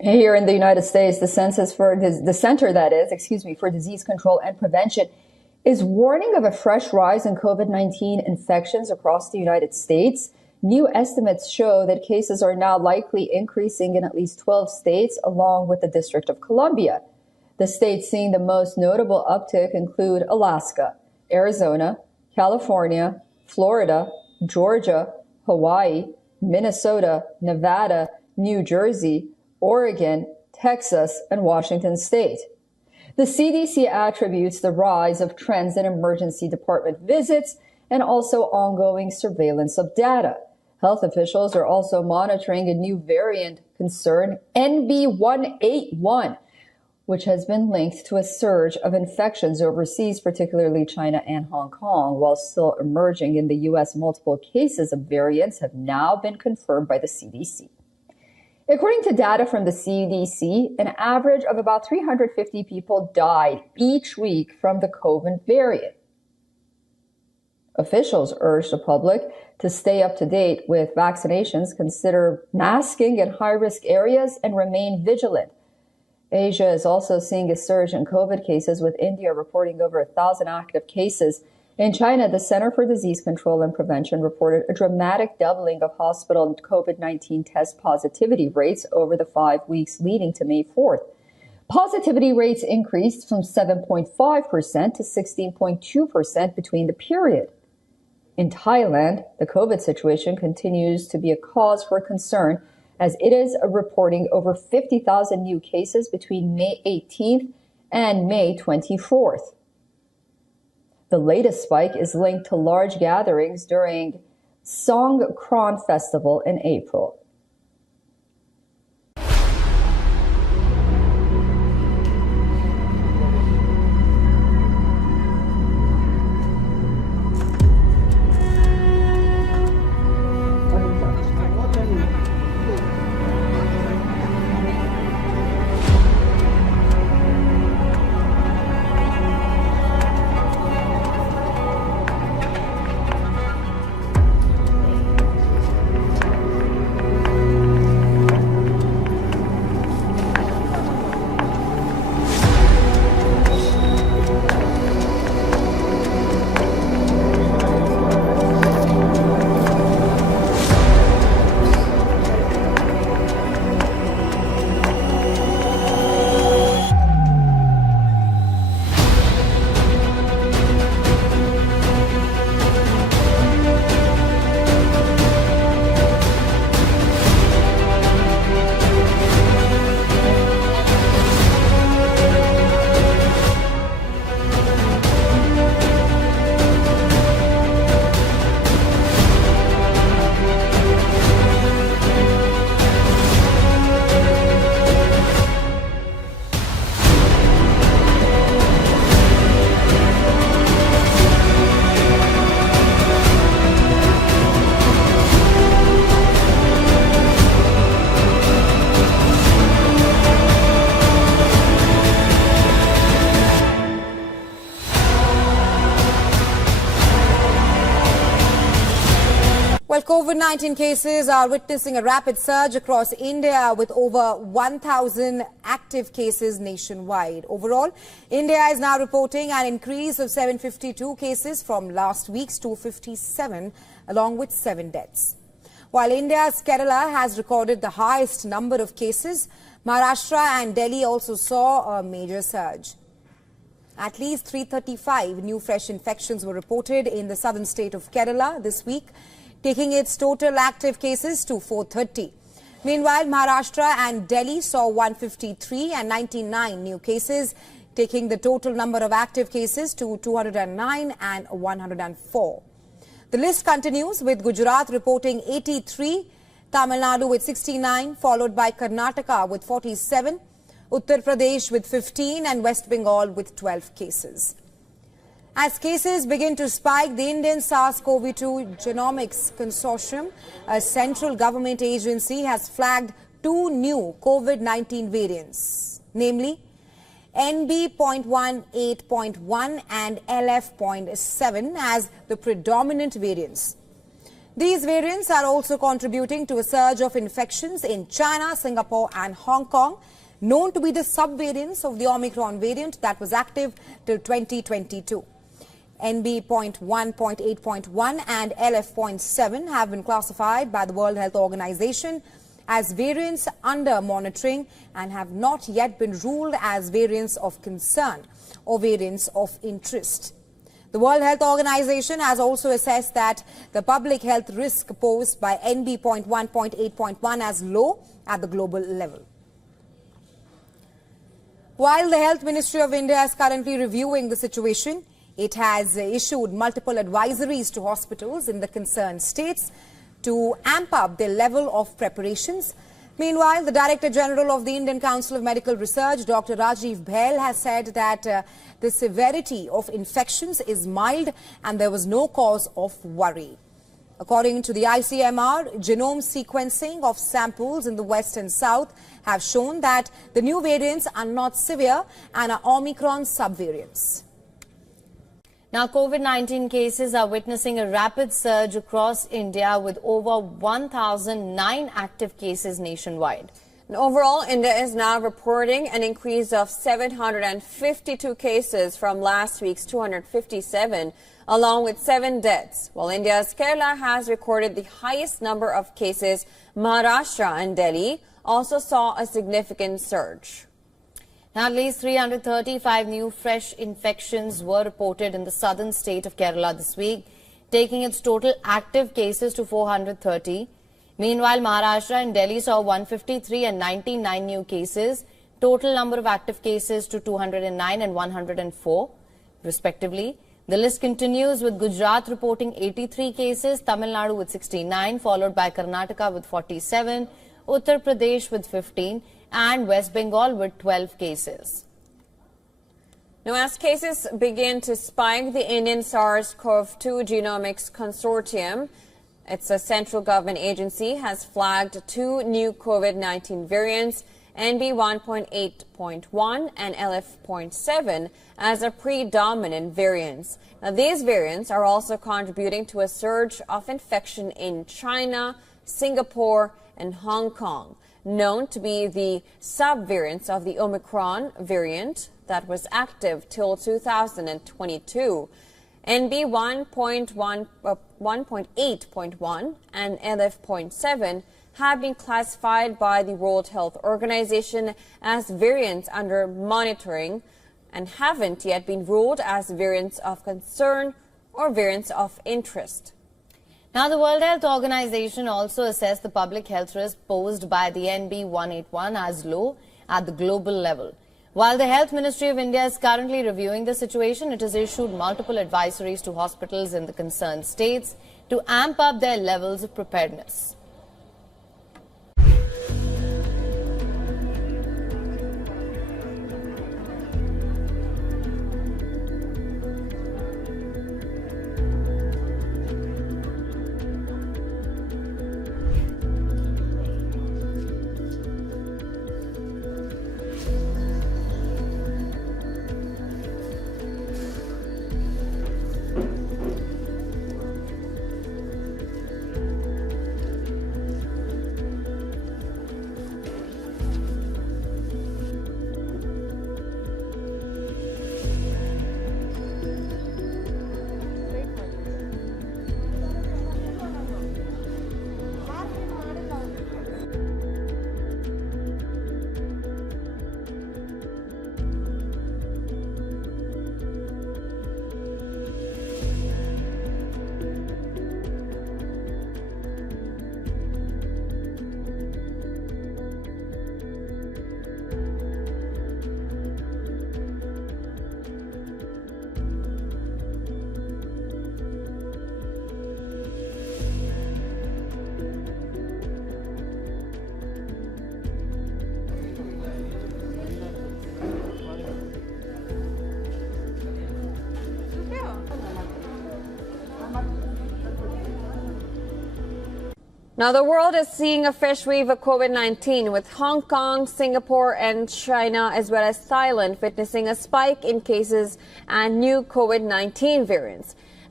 Here in the United States, the Center for Disease Control and Prevention is warning of a fresh rise in COVID-19 infections across the United States. New estimates show that cases are now likely increasing in at least 12 states, along with the District of Columbia. The states seeing the most notable uptick include Alaska, Arizona, California, Florida, Georgia, Hawaii, Minnesota, Nevada, New Jersey, Oregon, Texas, and Washington state. The CDC attributes the rise of trends in emergency department visits and also ongoing surveillance of data. Health officials are also monitoring a new variant concern, NB181, which has been linked to a surge of infections overseas, particularly China and Hong Kong. While still emerging in the U.S., multiple cases of variants have now been confirmed by the CDC. According to data from the CDC, an average of about 350 people died each week from the COVID variant. Officials urge the public to stay up to date with vaccinations, consider masking in high-risk areas, and remain vigilant. Asia is also seeing a surge in COVID cases, with India reporting over 1,000 active cases. In China, the Center for Disease Control and Prevention reported a dramatic doubling of hospital COVID-19 test positivity rates over the 5 weeks leading to May 4th. Positivity rates increased from 7.5% to 16.2% between the period. In Thailand, the COVID situation continues to be a cause for concern, as it is reporting over 50,000 new cases between May 18th and May 24th. The latest spike is linked to large gatherings during Songkran Festival in April. Well, COVID-19 cases are witnessing a rapid surge across India, with over 1,000 active cases nationwide. Overall, India is now reporting an increase of 752 cases from last week's 257, along with 7 deaths. While India's Kerala has recorded the highest number of cases, Maharashtra and Delhi also saw a major surge. At least 335 new fresh infections were reported in the southern state of Kerala this week, taking its total active cases to 430. Meanwhile, Maharashtra and Delhi saw 153 and 99 new cases, taking the total number of active cases to 209 and 104. The list continues, with Gujarat reporting 83, Tamil Nadu with 69, followed by Karnataka with 47, Uttar Pradesh with 15 and West Bengal with 12 cases. As cases begin to spike, the Indian SARS-CoV-2 Genomics Consortium, a central government agency, has flagged 2 new COVID-19 variants, namely NB.18.1 and LF.7 as the predominant variants. These variants are also contributing to a surge of infections in China, Singapore and Hong Kong, known to be the subvariants of the Omicron variant that was active till 2022. NB.1.8.1 and LF.7 have been classified by the World Health Organization as variants under monitoring and have not yet been ruled as variants of concern or variants of interest. The World Health Organization has also assessed that the public health risk posed by NB.1.8.1 as low at the global level. While the Health Ministry of India is currently reviewing the situation, it has issued multiple advisories to hospitals in the concerned states to amp up their level of preparations. Meanwhile, the Director General of the Indian Council of Medical Research, Dr. Rajiv Bhail, has said that the severity of infections is mild and there was no cause of worry. According to the ICMR, genome sequencing of samples in the West and South have shown that the new variants are not severe and are Omicron subvariants. Now, COVID-19 cases are witnessing a rapid surge across India with over 1,009 active cases nationwide. And overall, India is now reporting an increase of 752 cases from last week's 257, along with 7 deaths, while India's Kerala has recorded the highest number of cases. Maharashtra and Delhi also saw a significant surge. Now, at least 335 new fresh infections were reported in the southern state of Kerala this week, taking its total active cases to 430. Meanwhile, Maharashtra and Delhi saw 153 and 99 new cases, total number of active cases to 209 and 104, respectively. The list continues with Gujarat reporting 83 cases, Tamil Nadu with 69, followed by Karnataka with 47, Uttar Pradesh with 15, and West Bengal with 12 cases. Now, as cases begin to spike, the Indian SARS-CoV-2 Genomics Consortium, it's a central government agency, has flagged 2 new COVID-19 variants, NB.1.8.1 and LF.7, as a predominant variants. Now, these variants are also contributing to a surge of infection in China, Singapore, and Hong Kong, known to be the subvariants of the Omicron variant that was active till 2022. NB.1.8.1 and LF.7 have been classified by the World Health Organization as variants under monitoring and haven't yet been ruled as variants of concern or variants of interest. Now, the World Health Organization also assessed the public health risk posed by the NB.1.8.1 as low at the global level. While the Health Ministry of India is currently reviewing the situation, it has issued multiple advisories to hospitals in the concerned states to amp up their levels of preparedness. Now, the world is seeing a fresh wave of COVID-19, with Hong Kong, Singapore and China, as well as Thailand, witnessing a spike in cases and new COVID-19 variants.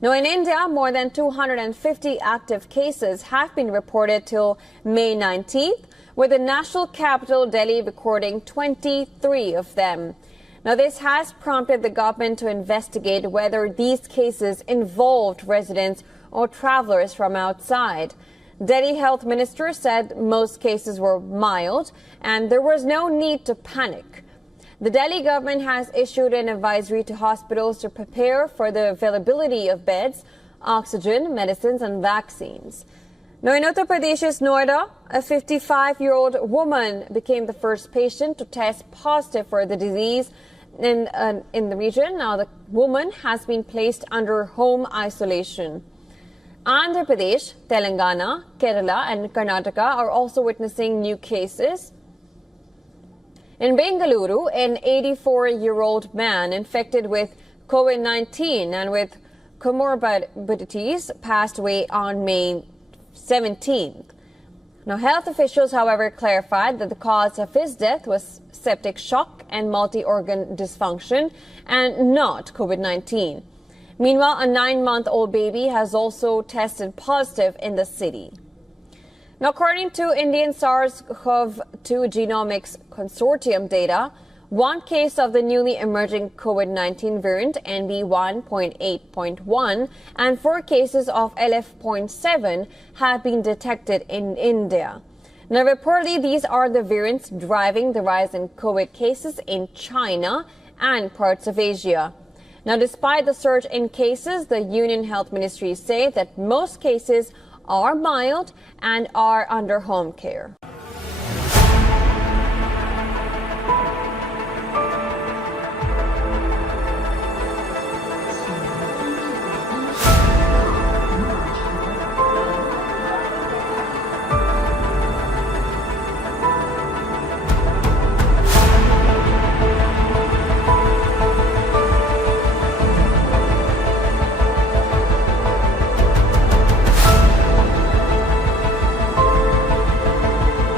Now, in India, more than 250 active cases have been reported till May 19th, with the national capital, Delhi, recording 23 of them. Now, this has prompted the government to investigate whether these cases involved residents or travelers from outside. Delhi Health Minister said most cases were mild and there was no need to panic. The Delhi government has issued an advisory to hospitals to prepare for the availability of beds, oxygen, medicines and vaccines. Now, in Uttar Pradesh's Noida, a 55-year-old woman became the first patient to test positive for the disease in the region. Now, the woman has been placed under home isolation. Andhra Pradesh, Telangana, Kerala and Karnataka are also witnessing new cases. In Bengaluru, an 84-year-old man infected with COVID-19 and with comorbidities passed away on May 17th. Now, health officials, however, clarified that the cause of his death was septic shock and multi-organ dysfunction and not COVID-19. Meanwhile, a 9-month-old baby has also tested positive in the city. Now, according to Indian SARS-CoV-2 Genomics Consortium data, one case of the newly emerging COVID-19 variant NB1.8.1 and 4 cases of LF.7 have been detected in India. Now, reportedly, these are the variants driving the rise in COVID cases in China and parts of Asia. Now, despite the surge in cases, the Union Health Ministry say that most cases are mild and are under home care.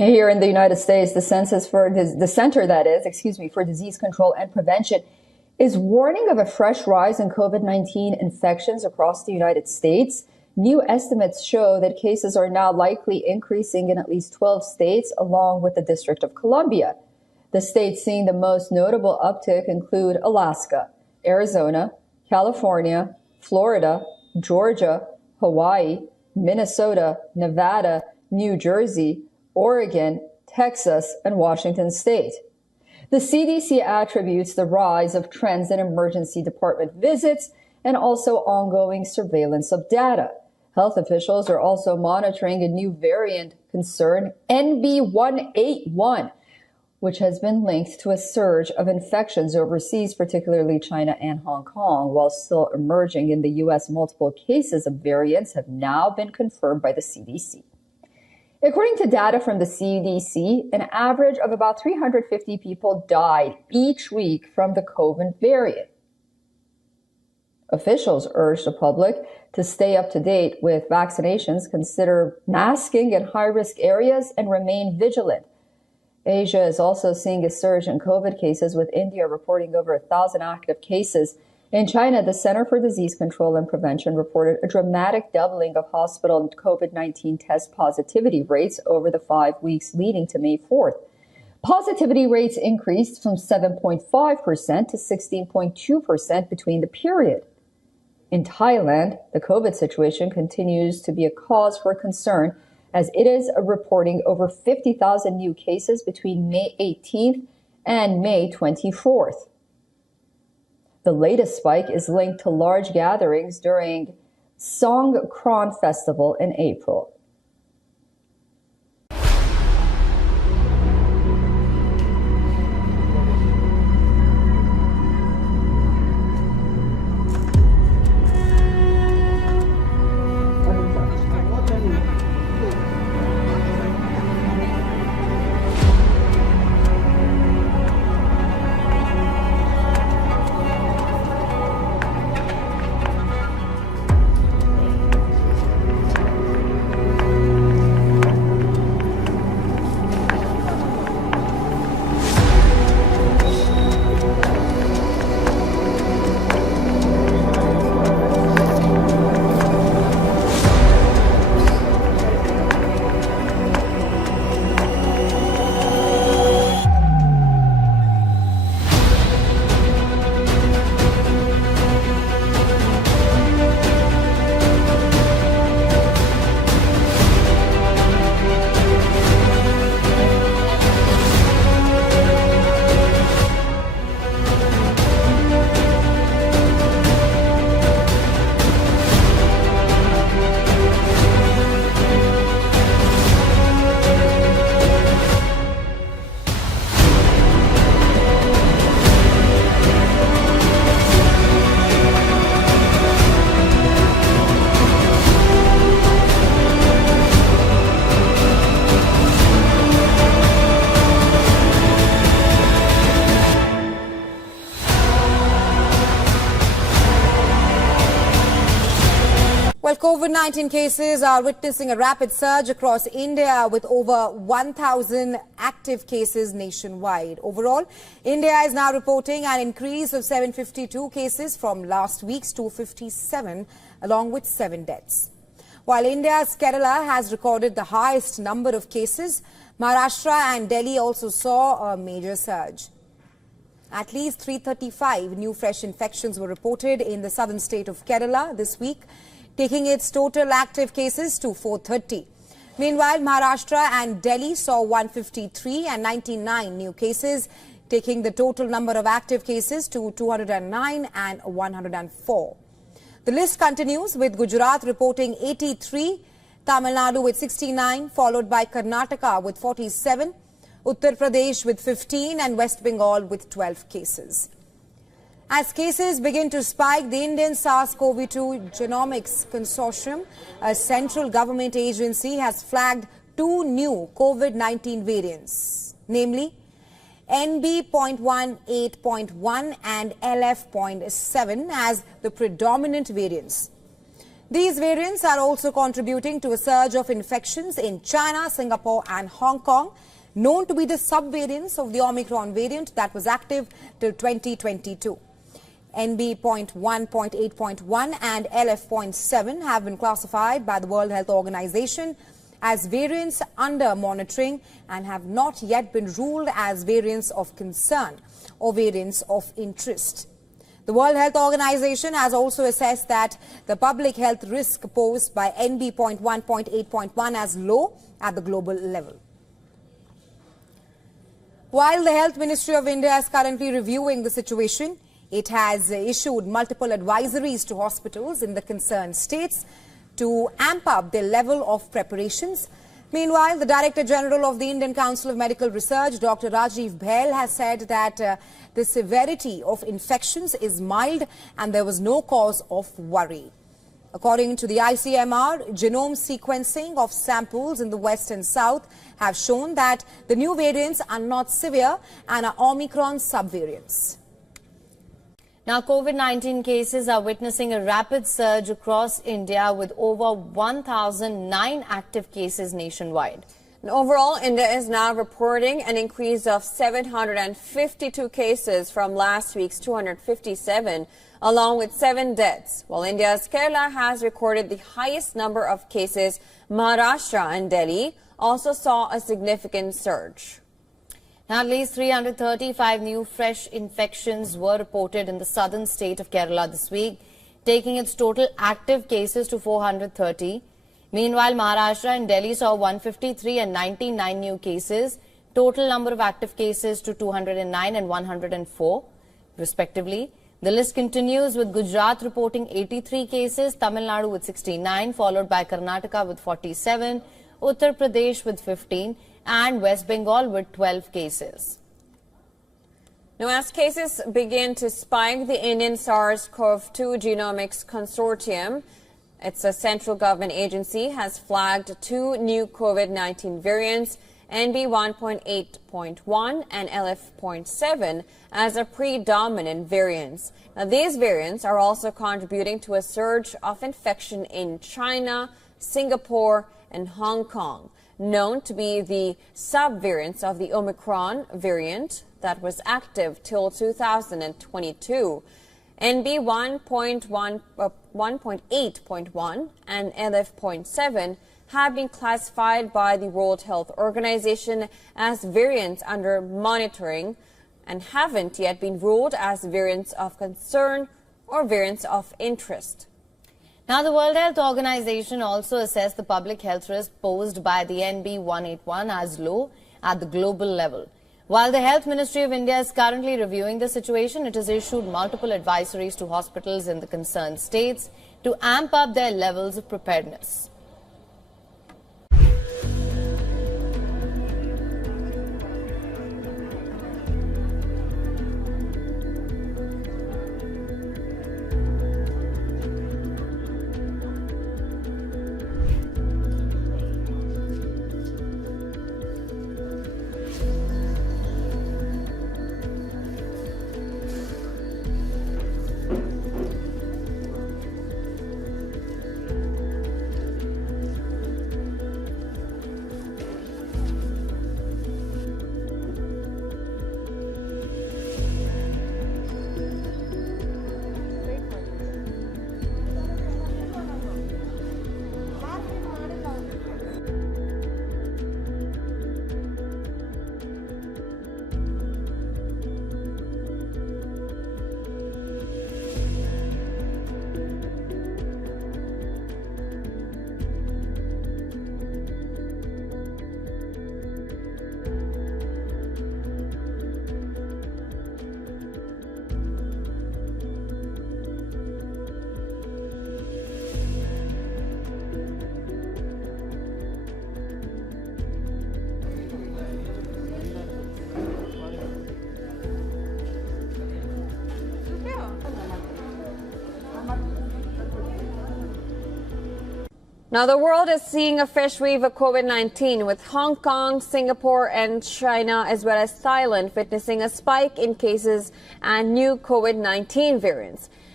Here in the United States, the Center for Disease Control and Prevention is warning of a fresh rise in COVID-19 infections across the United States. New estimates show that cases are now likely increasing in at least 12 states, along with the District of Columbia. The states seeing the most notable uptick include Alaska, Arizona, California, Florida, Georgia, Hawaii, Minnesota, Nevada, New Jersey, Oregon, Texas, and Washington State. The CDC attributes the rise of trends in emergency department visits and also ongoing surveillance of data. Health officials are also monitoring a new variant concern, NB181, which has been linked to a surge of infections overseas, particularly China and Hong Kong. While still emerging in the U.S., multiple cases of variants have now been confirmed by the CDC. According to data from the CDC, an average of about 350 people died each week from the COVID variant. Officials urge the public to stay up to date with vaccinations, consider masking in high-risk areas, and remain vigilant. Asia is also seeing a surge in COVID cases, with India reporting over 1,000 active cases. In China, the Center for Disease Control and Prevention reported a dramatic doubling of hospital and COVID-19 test positivity rates over the 5 weeks leading to May 4th. Positivity rates increased from 7.5% to 16.2% between the period. In Thailand, the COVID situation continues to be a cause for concern, as it is reporting over 50,000 new cases between May 18th and May 24th. The latest spike is linked to large gatherings during Songkran Festival in April. Well, COVID-19 cases are witnessing a rapid surge across India, with over 1,000 active cases nationwide. Overall, India is now reporting an increase of 752 cases from last week's 257, along with 7 deaths. While India's Kerala has recorded the highest number of cases, Maharashtra and Delhi also saw a major surge. At least 335 new fresh infections were reported in the southern state of Kerala this week, taking its total active cases to 430. Meanwhile, Maharashtra and Delhi saw 153 and 99 new cases, taking the total number of active cases to 209 and 104. The list continues, with Gujarat reporting 83, Tamil Nadu with 69, followed by Karnataka with 47, Uttar Pradesh with 15 and West Bengal with 12 cases. As cases begin to spike, the Indian SARS-CoV-2 Genomics Consortium, a central government agency, has flagged 2 new COVID-19 variants, namely NB.18.1 and LF.7 as the predominant variants. These variants are also contributing to a surge of infections in China, Singapore and Hong Kong, known to be the subvariants of the Omicron variant that was active till 2022. NB.1, .8.1 and LF.7 have been classified by the World Health Organization as variants under monitoring and have not yet been ruled as variants of concern or variants of interest. The World Health Organization has also assessed that the public health risk posed by NB.1, .8.1 as low at the global level. While the Health Ministry of India is currently reviewing the situation, it has issued multiple advisories to hospitals in the concerned states to amp up their level of preparations. Meanwhile, the Director General of the Indian Council of Medical Research, Dr. Rajiv Bhail, has said that the severity of infections is mild and there was no cause of worry. According to the ICMR, genome sequencing of samples in the West and South have shown that the new variants are not severe and are Omicron subvariants. Now, COVID-19 cases are witnessing a rapid surge across India with over 1,009 active cases nationwide. And overall, India is now reporting an increase of 752 cases from last week's 257, along with 7 deaths. While India's Kerala has recorded the highest number of cases, Maharashtra and Delhi also saw a significant surge. Now, at least 335 new fresh infections were reported in the southern state of Kerala this week, taking its total active cases to 430. Meanwhile, Maharashtra and Delhi saw 153 and 99 new cases, total number of active cases to 209 and 104, respectively. The list continues with Gujarat reporting 83 cases, Tamil Nadu with 69, followed by Karnataka with 47, Uttar Pradesh with 15, and West Bengal with 12 cases. Now, as cases begin to spike, the Indian SARS-CoV-2 Genomics Consortium, it's a central government agency, has flagged 2 new COVID-19 variants, NB.1.8.1 and LF.7, as a predominant variants. Now, these variants are also contributing to a surge of infection in China, Singapore, and Hong Kong, known to be the subvariants of the Omicron variant that was active till 2022. NB.1.8.1 and LF.7 have been classified by the World Health Organization as variants under monitoring and haven't yet been ruled as variants of concern or variants of interest. Now, the World Health Organization also assessed the public health risk posed by the NB.1.8.1 as low at the global level. While the Health Ministry of India is currently reviewing the situation, it has issued multiple advisories to hospitals in the concerned states to amp up their levels of preparedness. Now, the world is seeing a fresh wave of COVID-19, with Hong Kong, Singapore and China, as well as Thailand, witnessing a spike in cases and new COVID-19 variants.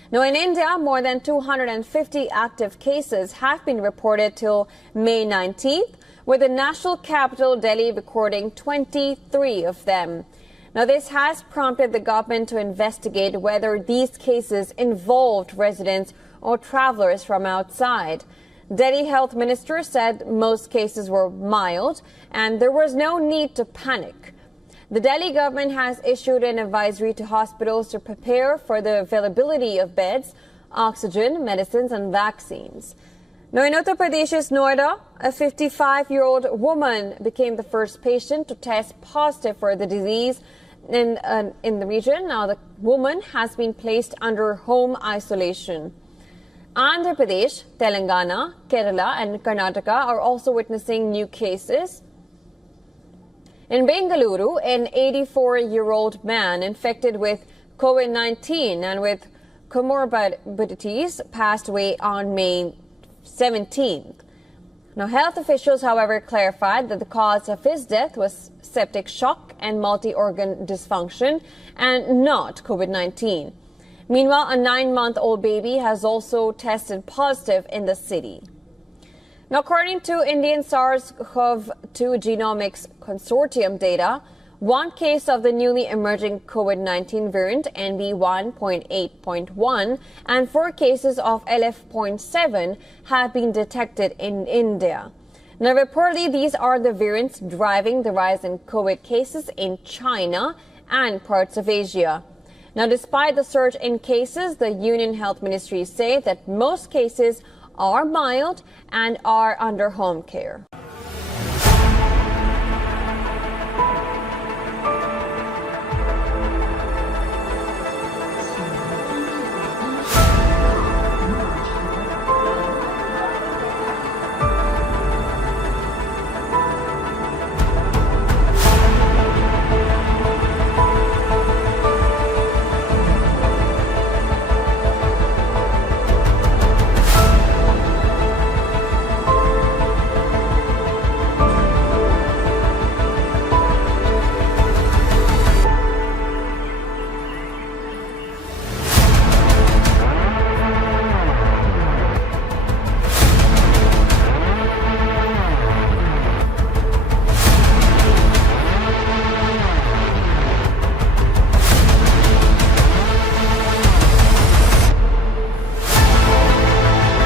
Now, in India, more than 250 active cases have been reported till May 19th, with the national capital, Delhi, recording 23 of them. Now, this has prompted the government to investigate whether these cases involved residents or travelers from outside. Delhi Health Minister said most cases were mild and there was no need to panic. The Delhi government has issued an advisory to hospitals to prepare for the availability of beds, oxygen, medicines and vaccines. Now, in Uttar Pradesh's Noida, a 55-year-old woman became the first patient to test positive for the disease in the region. Now, the woman has been placed under home isolation. Andhra Pradesh, Telangana, Kerala and Karnataka are also witnessing new cases. In Bengaluru, an 84-year-old man infected with COVID-19 and with comorbidities passed away on May 17th. Now, health officials, however, clarified that the cause of his death was septic shock and multi-organ dysfunction and not COVID-19. Meanwhile, a 9-month-old baby has also tested positive in the city. Now, according to Indian SARS-CoV-2 Genomics Consortium data, one case of the newly emerging COVID-19 variant NB1.8.1 and 4 cases of LF.7 have been detected in India. Now, reportedly, these are the variants driving the rise in COVID cases in China and parts of Asia. Now, despite the surge in cases, the Union Health Ministry say that most cases are mild and are under home care.